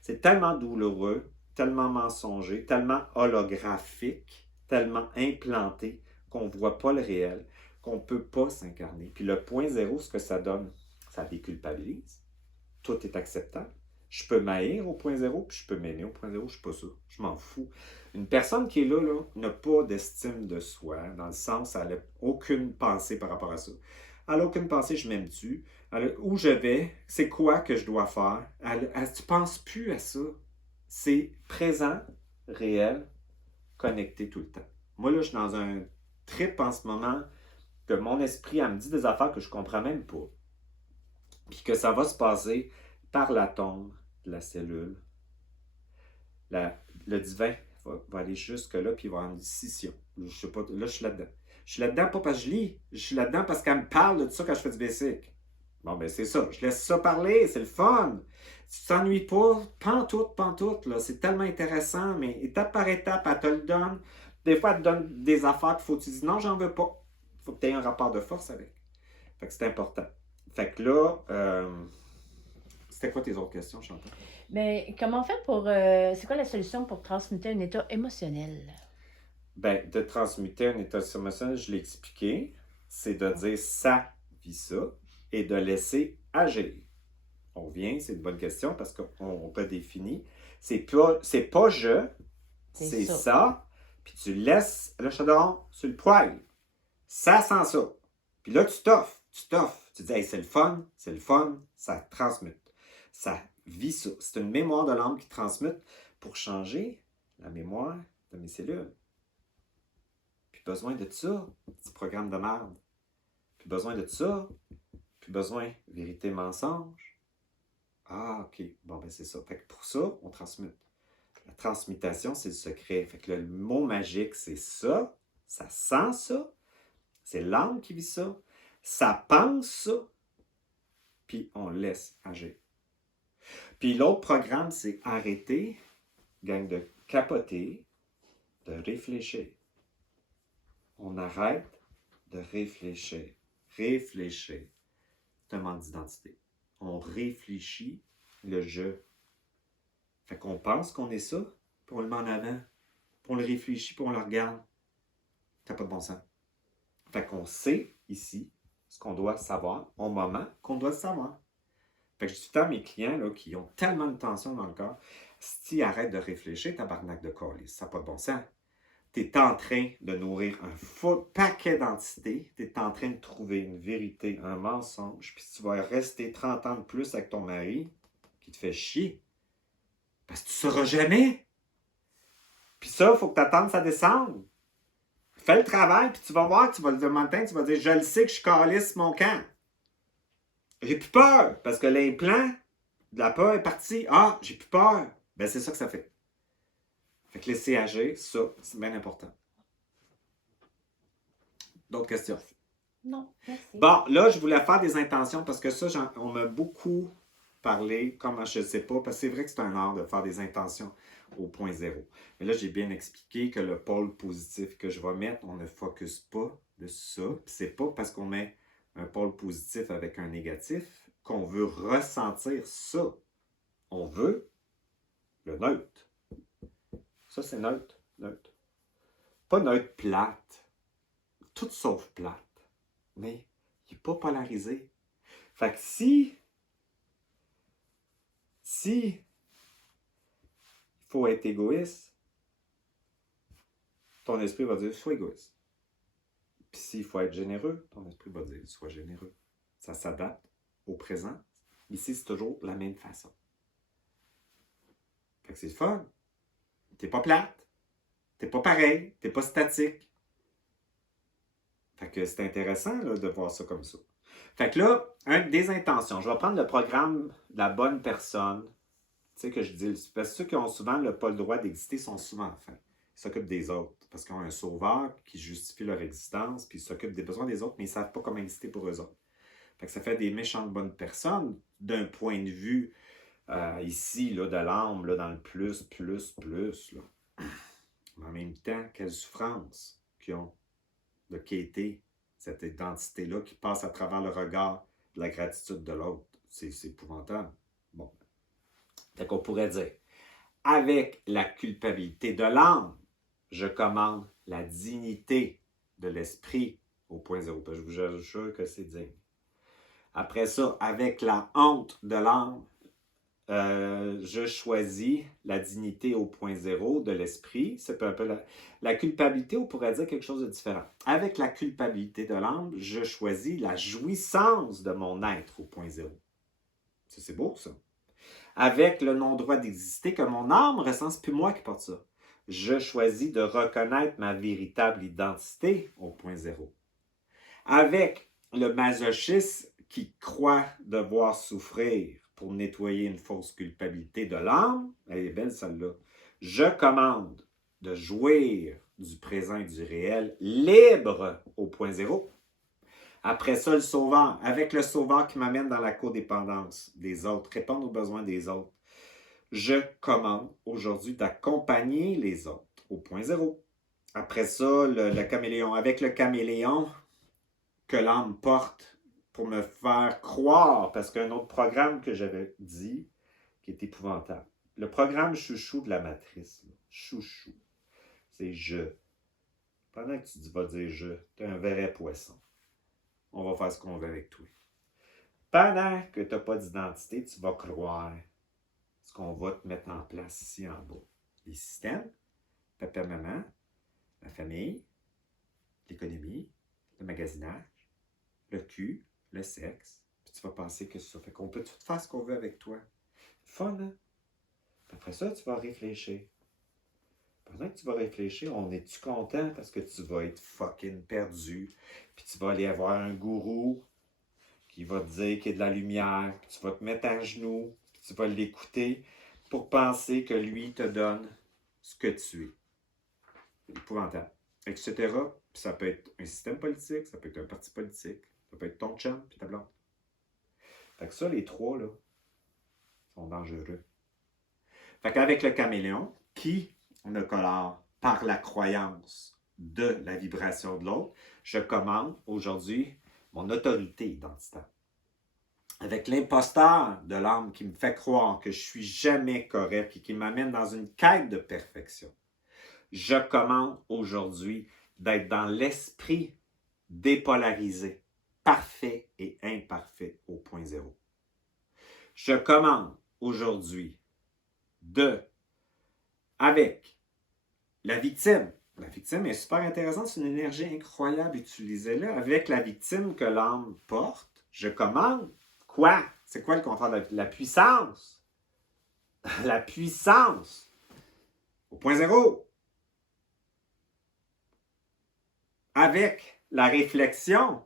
C'est tellement douloureux, tellement mensonger, tellement holographique, tellement implanté qu'on ne voit pas le réel, qu'on ne peut pas s'incarner. Puis le point zéro, ce que ça donne, ça déculpabilise. Tout est acceptable. Je peux m'haïr au point zéro, puis je peux m'aimer au point zéro, je ne suis pas ça. Je m'en fous. Une personne qui est là, n'a pas d'estime de soi, dans le sens, elle n'a aucune pensée par rapport à ça. Elle n'a aucune pensée, je m'aime-tu? Où je vais? C'est quoi que je dois faire? Tu ne penses plus à ça. C'est présent, réel, connecté tout le temps. Moi, là, je suis dans un trip en ce moment que mon esprit, elle me dit des affaires que je ne comprends même pas. Puis que ça va se passer par l'atome de la cellule. Le divin va aller jusque-là, puis il va y avoir une scission. Je sais pas, là, je suis là-dedans. Je suis là-dedans pas parce que je lis, je suis là-dedans parce qu'elle me parle de ça quand je fais du basic. Bon, ben c'est ça. Je laisse ça parler, c'est le fun. Tu t'ennuies pas, pantoute, là. C'est tellement intéressant, mais étape par étape, elle te le donne. Des fois, elle te donne des affaires qu'il faut que tu dises non, j'en veux pas. Il faut que tu aies un rapport de force avec. Fait que c'est important. Fait que là, c'était quoi tes autres questions, Chantal? Mais comment on fait pour. C'est quoi la solution pour transmuter un état émotionnel? Ben, de transmuter un état émotionnel, je l'ai expliqué, c'est de dire ça vit ça et de laisser agir. On revient, c'est une bonne question parce qu'on peut définir. C'est pas je, c'est ça. Puis tu laisses le chaudron sur le poêle. Ça sent ça. Puis là, tu t'offres. Tu dis, hey, c'est le fun, ça transmute. Ça vit ça. C'est une mémoire de l'âme qui transmute pour changer la mémoire de mes cellules. Plus besoin de ça, petit programme de merde. Plus besoin de ça, plus besoin vérité, mensonge. Ah, ok, bon, ben c'est ça. Fait que pour ça, on transmute. La transmutation, c'est le secret. Fait que le mot magique, c'est ça sent ça, c'est l'âme qui vit ça pense ça, puis on laisse agir. Puis l'autre programme, c'est arrêter, gang, de capoter, de réfléchir. On arrête de réfléchir. Réfléchir. C'est un manque d'identité. On réfléchit le je. Fait qu'on pense qu'on est ça, puis on le met en avant, puis on le réfléchit, puis on le regarde. Ça n'a pas de bon sens. Fait qu'on sait ici ce qu'on doit savoir au moment qu'on doit le savoir. Fait que je dis tout le temps à mes clients là, qui ont tellement de tension dans le corps, si tu arrêtes de réfléchir, tabarnak de calice, ça n'a pas de bon sens. Tu es en train de nourrir un faux paquet d'entités, tu es en train de trouver une vérité, un mensonge, puis tu vas rester 30 ans de plus avec ton mari qui te fait chier. Parce que tu ne sauras jamais. Puis ça, il faut que tu attendes que ça descende. Fais le travail, puis tu vas voir, tu vas le lever le matin, tu vas dire, je le sais que je calisse mon camp. J'ai plus peur parce que l'implant de la peur est parti. Ah, j'ai plus peur. Ben, c'est ça que ça fait. Fait que laisser agir, ça, c'est bien important. D'autres questions? Non, merci. Bon, là, je voulais faire des intentions parce que ça, on m'a beaucoup parlé, comme je ne sais pas, parce que c'est vrai que c'est un art de faire des intentions au point zéro. Mais là, j'ai bien expliqué que le pôle positif que je vais mettre, on ne focus pas de ça. Puis c'est pas parce qu'on met un pôle positif avec un négatif qu'on veut ressentir ça. On veut le neutre. Ça, c'est neutre. Neutre. Pas neutre plate. Tout sauf plate. Mais il n'est pas polarisé. Fait que si il faut être égoïste, ton esprit va dire sois égoïste. Puis s'il faut être généreux, ton esprit va dire sois généreux. Ça s'adapte au présent. Ici, c'est toujours la même façon. Fait que c'est le fun. T'es pas plate. T'es pas pareil. T'es pas statique. Fait que c'est intéressant là, de voir ça comme ça. Fait que là, des intentions. Je vais prendre le programme de la bonne personne. Tu sais que je dis, parce que ceux qui ont souvent pas le droit d'exister sont souvent fins. Ils s'occupent des autres parce qu'ils ont un sauveur qui justifie leur existence, puis ils s'occupent des besoins des autres, mais ils ne savent pas comment exister pour eux autres. Fait que ça fait des méchantes bonnes personnes d'un point de vue ici, là, de l'âme, là, dans le plus. Là. Mais en même temps, quelle souffrance qu'ils ont de quitter cette identité-là qui passe à travers le regard de la gratitude de l'autre. C'est épouvantable. Bon. Fait qu'on pourrait dire, avec la culpabilité de l'âme, je commande la dignité de l'esprit au point zéro. Je vous assure que c'est digne. Après ça, avec la honte de l'âme, je choisis la dignité au point zéro de l'esprit. C'est un peu la culpabilité, on pourrait dire quelque chose de différent. Avec la culpabilité de l'âme, je choisis la jouissance de mon être au point zéro. Ça, c'est beau, ça. Avec le non-droit d'exister que mon âme ressent, c'est plus moi qui porte ça. Je choisis de reconnaître ma véritable identité au point zéro. Avec le masochisme qui croit devoir souffrir pour nettoyer une fausse culpabilité de l'âme, elle est belle celle-là, je commande de jouir du présent et du réel libre au point zéro. Après ça, le sauveur, avec le sauveur qui m'amène dans la codépendance des autres, répondre aux besoins des autres. Je commande aujourd'hui d'accompagner les autres au point zéro. Après ça, le caméléon. Avec le caméléon que l'âme porte pour me faire croire, parce qu'un autre programme que j'avais dit, qui est épouvantable. Le programme chouchou de la matrice. Là. Chouchou. C'est je. Pendant que tu vas dire je, tu es un vrai poisson. On va faire ce qu'on veut avec toi. Pendant que tu n'as pas d'identité, tu vas croire ce qu'on va te mettre en place ici en bas. Les systèmes, papa, maman, la famille, l'économie, le magasinage, le cul, le sexe. Puis tu vas penser que ça fait qu'on peut tout faire ce qu'on veut avec toi. Fun, hein? Puis après ça, tu vas réfléchir. Pendant que tu vas réfléchir, on est-tu content parce que tu vas être fucking perdu, puis tu vas aller avoir un gourou qui va te dire qu'il y a de la lumière, puis tu vas te mettre à genoux, puis tu vas l'écouter pour penser que lui te donne ce que tu es. Épouvantable. Etc. Puis ça peut être un système politique, ça peut être un parti politique, ça peut être ton chum puis ta blonde. Fait que ça, les trois, là, sont dangereux. Fait qu'avec le caméléon, qui me colore par la croyance de la vibration de l'autre, je commande aujourd'hui mon autorité identitaire. Avec l'imposteur de l'âme qui me fait croire que je suis jamais correct et qui m'amène dans une quête de perfection, je commande aujourd'hui d'être dans l'esprit dépolarisé, parfait et imparfait au point zéro. Je commande aujourd'hui avec la victime est super intéressante, c'est une énergie incroyable, utilisez-la. Avec la victime que l'âme porte, je commande quoi? C'est quoi le contraire de la puissance? La puissance au point zéro. Avec la réflexion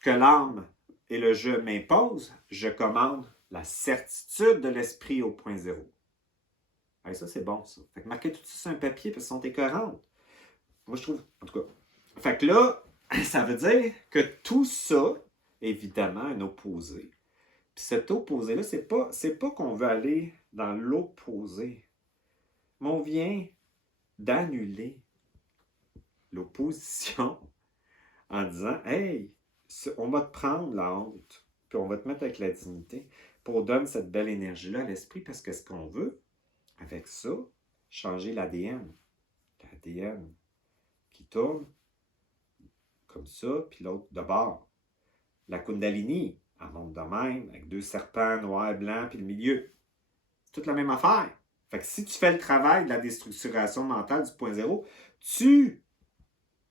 que l'âme et le je m'impose, je commande la certitude de l'esprit au point zéro. Hey, ça, c'est bon, ça. Fait que marquez tout ça sur un papier parce qu'ils sont écœurantes. Moi, je trouve, en tout cas. Fait que là, ça veut dire que tout ça, évidemment, un opposé. Puis cet opposé-là, c'est pas qu'on veut aller dans l'opposé, mais on vient d'annuler l'opposition en disant, hey, on va te prendre la honte, puis on va te mettre avec la dignité pour donner cette belle énergie-là à l'esprit, parce que ce qu'on veut, avec ça, changer l'ADN. L'ADN qui tourne comme ça, puis l'autre de bord. La Kundalini, elle monte de même, avec 2 serpents noirs et blancs, puis le milieu. C'est toute la même affaire. Fait que si tu fais le travail de la déstructuration mentale du point zéro, tu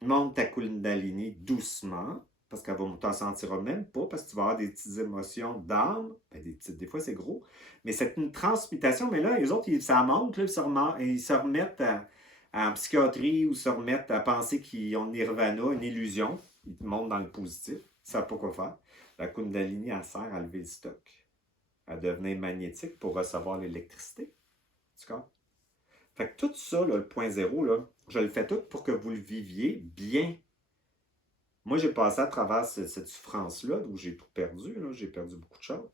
montes ta Kundalini doucement, parce qu'elle va t'en sentira même pas, parce que tu vas avoir des petites émotions d'âme, ben des fois c'est gros, mais c'est une transmutation, mais là, les autres, ça monte, là, ils se remettent en psychiatrie ou se remettent à penser qu'ils ont nirvana, une illusion, ils montent dans le positif, ils ne savent pas quoi faire. La Kundalini, elle sert à lever le stock, à devenir magnétique pour recevoir l'électricité. Tu comprends? Fait que tout ça, là, le point zéro, là, je le fais tout pour que vous le viviez bien. Moi, j'ai passé à travers cette souffrance-là, où j'ai tout perdu, là, j'ai perdu beaucoup de choses.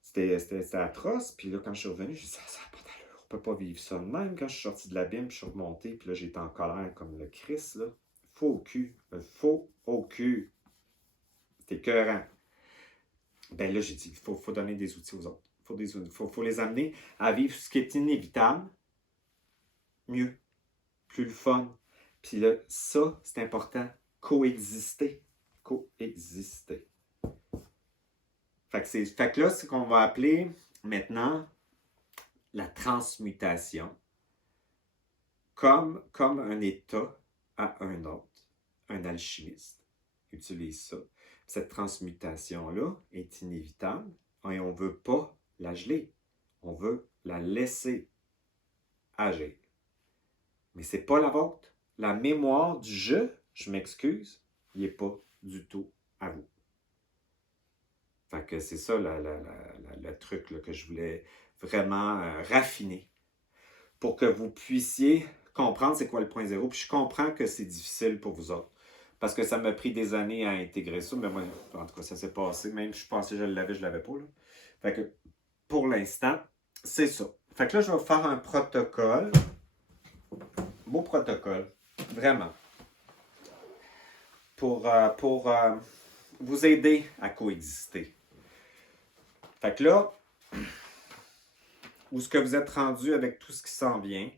C'était atroce, puis là, quand je suis revenu, j'ai dit, ça n'a pas d'allure, on ne peut pas vivre ça de même. Quand je suis sorti de l'abîme, puis je suis remonté, puis là, j'étais en colère comme le Christ, là. Faux au cul, faux au cul. C'était écœurant. Ben là, j'ai dit, il faut donner des outils aux autres. Il faut les amener à vivre ce qui est inévitable, mieux, plus le fun. Puis là, ça, c'est important. Coexister. Coexister. Fait que là, c'est ce qu'on va appeler maintenant la transmutation comme un état à un autre. Un alchimiste utilise ça. Cette transmutation-là est inévitable et on ne veut pas la geler. On veut la laisser agir. Mais ce n'est pas la vôtre. La mémoire du je m'excuse, il n'est pas du tout à vous. Fait que c'est ça le truc là, que je voulais vraiment raffiner pour que vous puissiez comprendre c'est quoi le point zéro. Puis je comprends que c'est difficile pour vous autres. Parce que ça m'a pris des années à intégrer ça. Mais moi, en tout cas, ça s'est passé. Même je pensais que je l'avais pas. Là. Fait que pour l'instant, c'est ça. Fait que là, je vais faire un protocole. Beau protocole. Vraiment. Pour vous aider à coexister. Fait que là, où est-ce que vous êtes rendu avec tout ce qui s'en vient,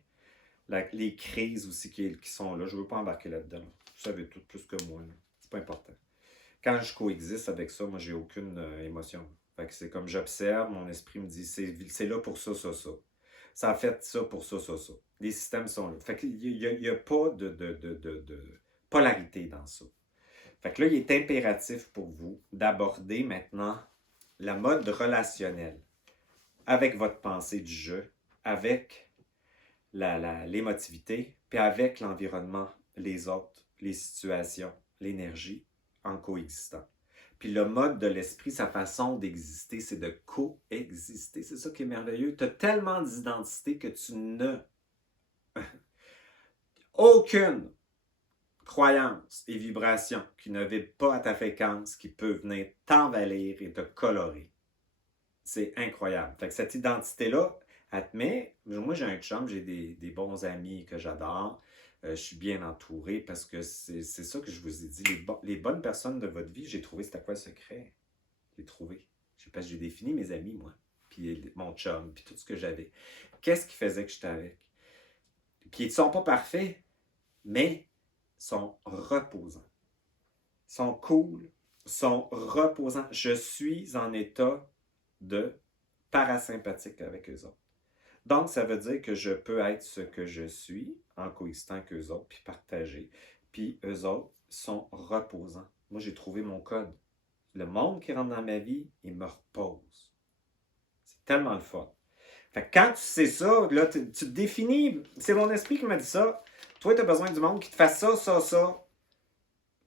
les crises aussi qui sont là, je ne veux pas embarquer là-dedans. Vous savez tout plus que moi. C'est pas important. Quand je coexiste avec ça, moi, j'ai aucune émotion. Fait que c'est comme j'observe, mon esprit me dit, c'est là pour ça, ça, ça. Ça a fait ça pour ça, ça, ça. Les systèmes sont là. Fait qu'il n'y a pas de polarité dans ça. Fait que là, il est impératif pour vous d'aborder maintenant le mode relationnel avec votre pensée du jeu, avec l'émotivité, puis avec l'environnement, les autres, les situations, l'énergie, en coexistant. Puis le mode de l'esprit, sa façon d'exister, c'est de coexister. C'est ça qui est merveilleux. Tu as tellement d'identité que tu n'as aucune croyance et vibration qui ne vibre pas à ta fréquence, qui peut venir t'envahir et te colorer. C'est incroyable. Fait que cette identité-là, elle te met... Moi, j'ai un chum, j'ai des bons amis que j'adore. Je suis bien entouré parce que c'est ça que je vous ai dit. Les bonnes personnes de votre vie, j'ai trouvé c'était quoi le secret? J'ai trouvé. Parce que j'ai défini mes amis, moi. Puis mon chum, puis tout ce que j'avais. Qu'est-ce qui faisait que j'étais avec? Puis ils ne sont pas parfaits, mais sont reposants. Sont cool, sont reposants. Je suis en état de parasympathique avec eux autres. Donc, ça veut dire que je peux être ce que je suis en coexistant avec eux autres, puis partager. Puis eux autres sont reposants. Moi, j'ai trouvé mon code. Le monde qui rentre dans ma vie, il me repose. C'est tellement le fun. Fait que quand tu sais ça, là, tu te définis. C'est mon esprit qui m'a dit ça. Toi, tu as besoin du monde qui te fasse ça, ça, ça.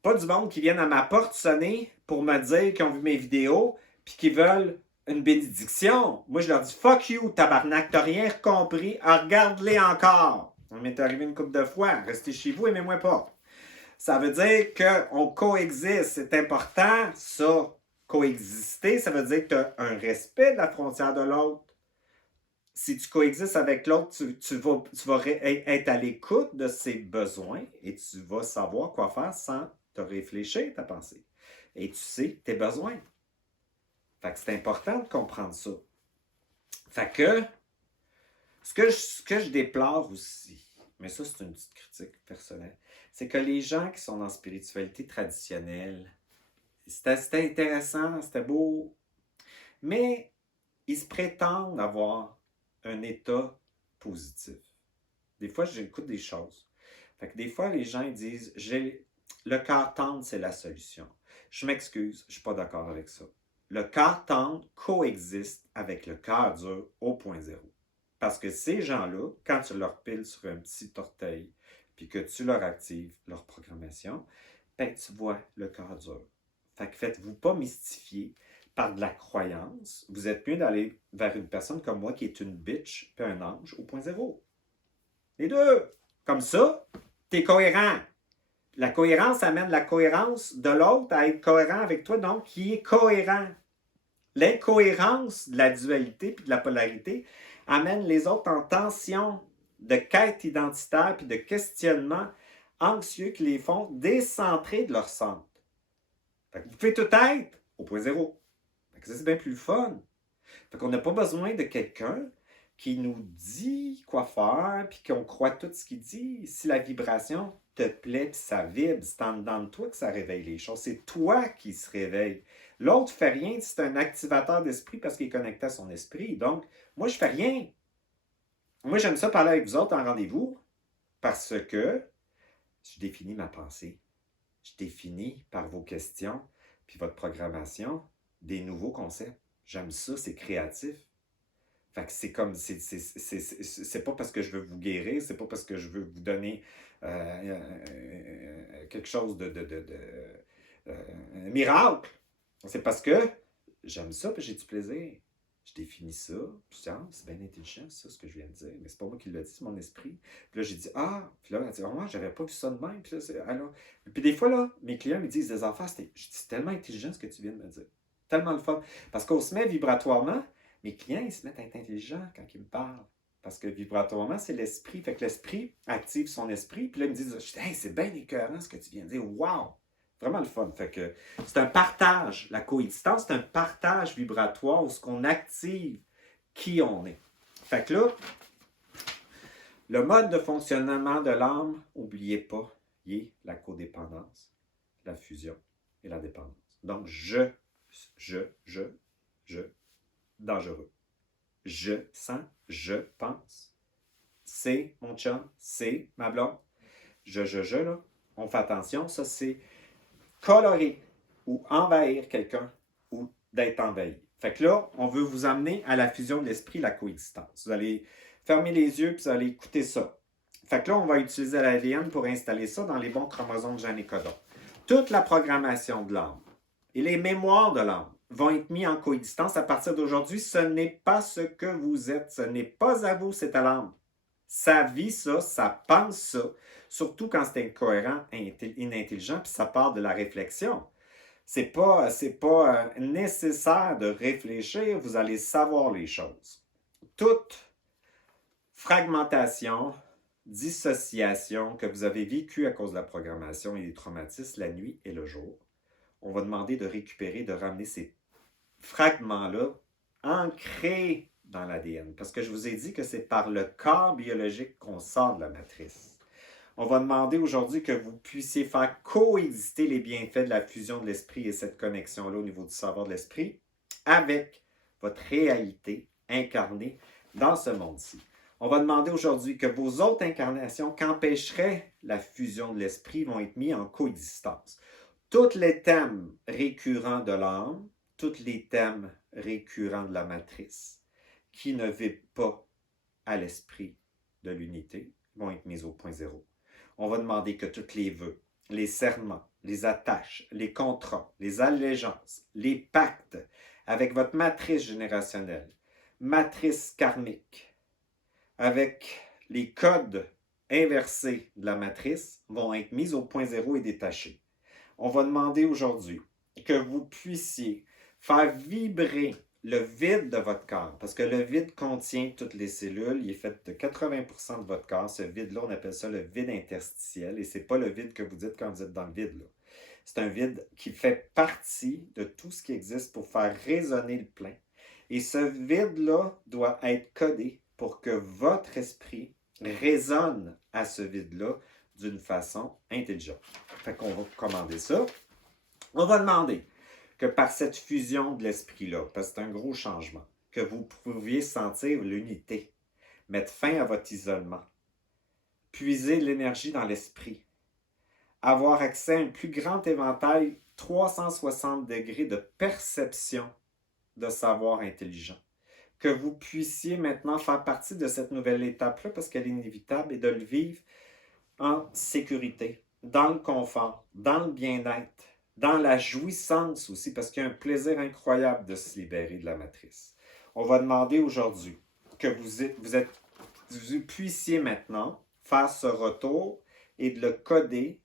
Pas du monde qui vienne à ma porte sonner pour me dire qu'ils ont vu mes vidéos puis qu'ils veulent une bénédiction. Moi, je leur dis « Fuck you, tabarnak, t'as rien compris, regarde-les encore. » Ça m'est arrivé une couple de fois. Restez chez vous, aimez-moi pas. Ça veut dire qu'on coexiste. C'est important, ça. Coexister, ça veut dire que tu as un respect de la frontière de l'autre. Si tu coexistes avec l'autre, tu vas être à l'écoute de ses besoins et tu vas savoir quoi faire sans te réfléchir ta pensée. Et tu sais tes besoins. Fait que c'est important de comprendre ça. Fait que, ce que je déplore aussi, mais ça c'est une petite critique personnelle, c'est que les gens qui sont en spiritualité traditionnelle, c'était intéressant, c'était beau, mais ils se prétendent avoir un état positif. Des fois, j'écoute des choses. Fait que des fois, les gens ils disent le cœur tendre, c'est la solution. Je m'excuse, je ne suis pas d'accord avec ça. Le cœur tendre coexiste avec le cœur dur au point zéro. Parce que ces gens-là, quand tu leur piles sur un petit orteil, puis que tu leur actives leur programmation, ben, tu vois le cœur dur. Fait que faites-vous pas mystifier par de la croyance. Vous êtes mieux d'aller vers une personne comme moi qui est une bitch puis un ange au point zéro. Les deux. Comme ça, tu es cohérent. La cohérence amène la cohérence de l'autre à être cohérent avec toi, donc qui est cohérent. L'incohérence de la dualité puis de la polarité amène les autres en tension de quête identitaire puis de questionnement anxieux qui les font décentrer de leur centre. Fait que vous pouvez tout être au point zéro. Fait que ça, c'est bien plus fun. Fait qu'on n'a pas besoin de quelqu'un qui nous dit quoi faire, puis qu'on croit tout ce qu'il dit. Si la vibration te plaît, puis ça vibre, c'est en dedans de toi que ça réveille les choses. C'est toi qui se réveille. L'autre ne fait rien, c'est un activateur d'esprit parce qu'il est connecté à son esprit. Donc, moi, je ne fais rien. Moi, j'aime ça parler avec vous autres en rendez-vous parce que je définis ma pensée. Je définis par vos questions puis votre programmation des nouveaux concepts. J'aime ça, c'est créatif. Fait que c'est comme, c'est pas parce que je veux vous guérir, c'est pas parce que je veux vous donner quelque chose un miracle. C'est parce que j'aime ça et j'ai du plaisir. Je définis ça, puis je dis, ah, c'est bien intelligent, ça, ce que je viens de dire. Mais c'est pas moi qui l'ai dit, c'est mon esprit. Puis là, j'ai dit, ah, puis là, elle dit, oh, j'avais pas vu ça de même. Puis, là, alors... puis des fois, là, mes clients me disent des affaires, je dis, c'est tellement intelligent ce que tu viens de me dire. Tellement le fun. Parce qu'on se met vibratoirement, mes clients, ils se mettent à être intelligents quand ils me parlent. Parce que vibratoirement, c'est l'esprit. Fait que l'esprit active son esprit. Puis là, ils me disent, hey, c'est bien écœurant ce que tu viens de dire. Wow! Vraiment le fun. Fait que c'est un partage. La coexistence, c'est un partage vibratoire où ce qu'on active qui on est. Fait que là, le mode de fonctionnement de l'âme, n'oubliez pas, il est la codépendance, la fusion et la dépendance. Donc, dangereux. Je sens, je pense. C'est mon chum, c'est ma blonde. Là. On fait attention, ça c'est colorer ou envahir quelqu'un ou d'être envahi. Fait que là, on veut vous amener à la fusion de l'esprit, la coexistence. Vous allez fermer les yeux puis vous allez écouter ça. Fait que là, on va utiliser l'ADN pour installer ça dans les bons chromosomes de gènes et codons. Toute la programmation de l'âme et les mémoires de l'âme vont être mis en coexistence à partir d'aujourd'hui. Ce n'est pas ce que vous êtes. Ce n'est pas à vous, c'est à l'âme. Ça vit ça, ça pense ça, surtout quand c'est incohérent, inintelligent, puis ça part de la réflexion. C'est pas nécessaire de réfléchir, vous allez savoir les choses. Toute fragmentation, dissociation que vous avez vécue à cause de la programmation et des traumatismes la nuit et le jour, on va demander de récupérer, de ramener ces fragments-là ancrés dans l'ADN. Parce que je vous ai dit que c'est par le corps biologique qu'on sort de la matrice. On va demander aujourd'hui que vous puissiez faire coexister les bienfaits de la fusion de l'esprit et cette connexion-là au niveau du savoir de l'esprit avec votre réalité incarnée dans ce monde-ci. On va demander aujourd'hui que vos autres incarnations qu'empêcheraient la fusion de l'esprit vont être mis en coexistence. Tous les thèmes récurrents de l'âme, tous les thèmes récurrents de la matrice qui ne vivent pas à l'esprit de l'unité vont être mis au point zéro. On va demander que tous les vœux, les serments, les attaches, les contrats, les allégeances, les pactes avec votre matrice générationnelle, matrice karmique, avec les codes inversés de la matrice vont être mis au point zéro et détachés. On va demander aujourd'hui que vous puissiez faire vibrer le vide de votre corps, parce que le vide contient toutes les cellules, il est fait de 80% de votre corps. Ce vide-là, on appelle ça le vide interstitiel, et ce n'est pas le vide que vous dites quand vous êtes dans le vide, là. C'est un vide qui fait partie de tout ce qui existe pour faire résonner le plein. Et ce vide-là doit être codé pour que votre esprit résonne à ce vide-là d'une façon intelligente. Fait qu'on va commander ça. On va demander que par cette fusion de l'esprit-là, parce que c'est un gros changement, que vous pouviez sentir l'unité, mettre fin à votre isolement, puiser l'énergie dans l'esprit, avoir accès à un plus grand éventail 360 degrés de perception de savoir intelligent. Que vous puissiez maintenant faire partie de cette nouvelle étape-là, parce qu'elle est inévitable, et de le vivre en sécurité, dans le confort, dans le bien-être, dans la jouissance aussi, parce qu'il y a un plaisir incroyable de se libérer de la matrice. On va demander aujourd'hui que vous puissiez maintenant faire ce retour et de le coder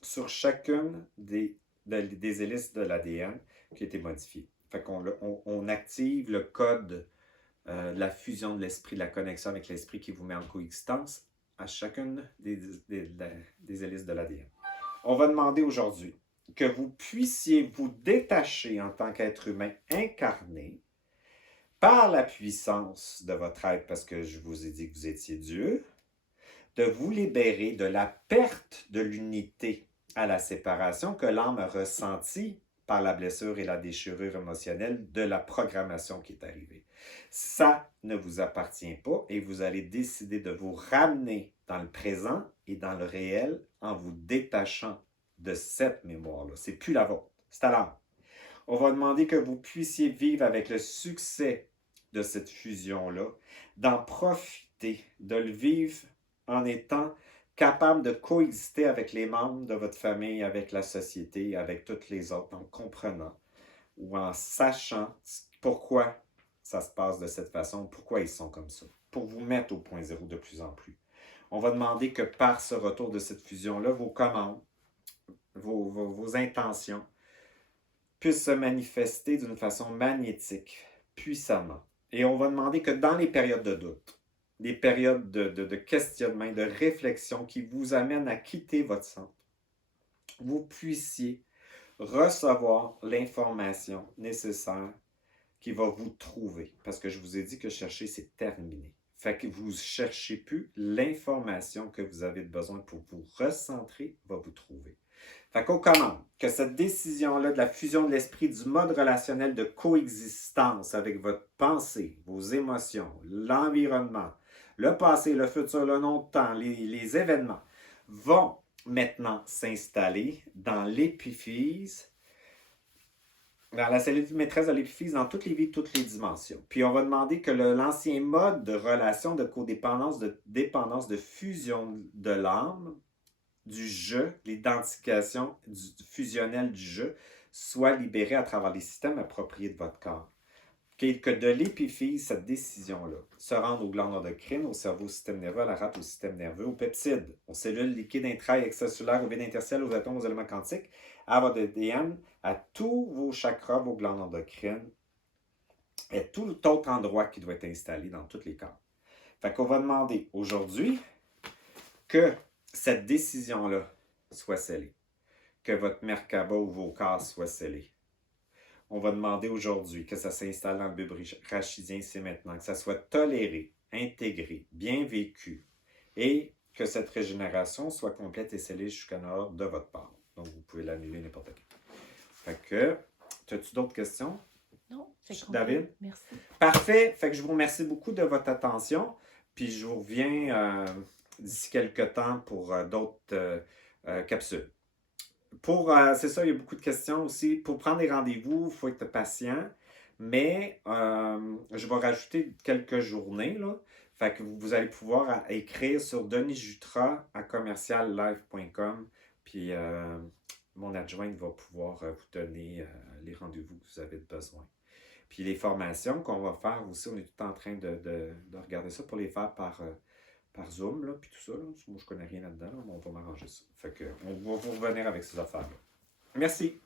sur chacune des hélices de l'ADN qui a été modifiée. Fait qu'on active le code de la fusion de l'esprit, de la connexion avec l'esprit qui vous met en coexistence à chacune des hélices de l'ADN. On va demander aujourd'hui que vous puissiez vous détacher en tant qu'être humain incarné par la puissance de votre être, parce que je vous ai dit que vous étiez Dieu, de vous libérer de la perte de l'unité à la séparation que l'âme a ressentie par la blessure et la déchirure émotionnelle de la programmation qui est arrivée. Ça ne vous appartient pas et vous allez décider de vous ramener dans le présent et dans le réel en vous détachant de cette mémoire-là. C'est plus la vôtre, c'est à l'âme. On va demander que vous puissiez vivre avec le succès de cette fusion-là, d'en profiter, de le vivre en étant capable de coexister avec les membres de votre famille, avec la société, avec toutes les autres, en comprenant ou en sachant pourquoi ça se passe de cette façon, pourquoi ils sont comme ça, pour vous mettre au point zéro de plus en plus. On va demander que par ce retour de cette fusion-là, vos commandes, vos intentions puissent se manifester d'une façon magnétique, puissamment. Et on va demander que dans les périodes de doute, les périodes de questionnement, de réflexion qui vous amènent à quitter votre centre, vous puissiez recevoir l'information nécessaire qui va vous trouver. Parce que je vous ai dit que chercher, c'est terminé. Fait que vous ne cherchez plus l'information que vous avez besoin pour vous recentrer, va vous trouver. Fait qu'on commande que cette décision-là de la fusion de l'esprit, du mode relationnel de coexistence avec votre pensée, vos émotions, l'environnement, le passé, le futur, le non-temps, les événements, vont maintenant s'installer dans l'épiphyse, dans la cellule maîtresse de l'épiphyse, dans toutes les vies, toutes les dimensions. Puis on va demander que l'ancien mode de relation de codépendance, de dépendance, de fusion de l'âme, du je, l'identification fusionnelle du je, soit libérée à travers les systèmes appropriés de votre corps. Que de l'épiphyse, cette décision-là, se rende aux glandes endocrines, au cerveau, au système nerveux, à la rate, au système nerveux, aux peptides, aux cellules liquides intra- et extracellulaires, au vide interstitiel, aux atomes, aux éléments quantiques, à votre ADN, à tous vos chakras, vos glandes endocrines, et tout autre endroit qui doit être installé dans tous les corps. Fait qu'on va demander aujourd'hui que cette décision-là soit scellée, que votre Merkaba ou vos corps soient scellés. On va demander aujourd'hui que ça s'installe dans le bulbe rachidien, c'est maintenant, que ça soit toléré, intégré, bien vécu, et que cette régénération soit complète et scellée jusqu'à nord de votre part. Donc, vous pouvez l'annuler n'importe quand. Fait que, as-tu d'autres questions? Non, c'est complet. David? Merci. Parfait. Fait que je vous remercie beaucoup de votre attention. Puis je vous reviens d'ici quelques temps pour d'autres capsules. C'est ça, il y a beaucoup de questions aussi. Pour prendre des rendez-vous, il faut être patient. Mais je vais rajouter quelques journées, là. Fait que vous allez pouvoir écrire sur denisjutra@commerciallive.com Puis mon adjointe va pouvoir vous donner les rendez-vous que vous avez besoin. Puis les formations qu'on va faire aussi, on est tout en train de regarder ça pour les faire par Zoom, là, puis tout ça. Là. Moi, je connais rien là-dedans, là, mais on va m'arranger ça. Fait que on va vous revenir avec ces affaires-là. Merci.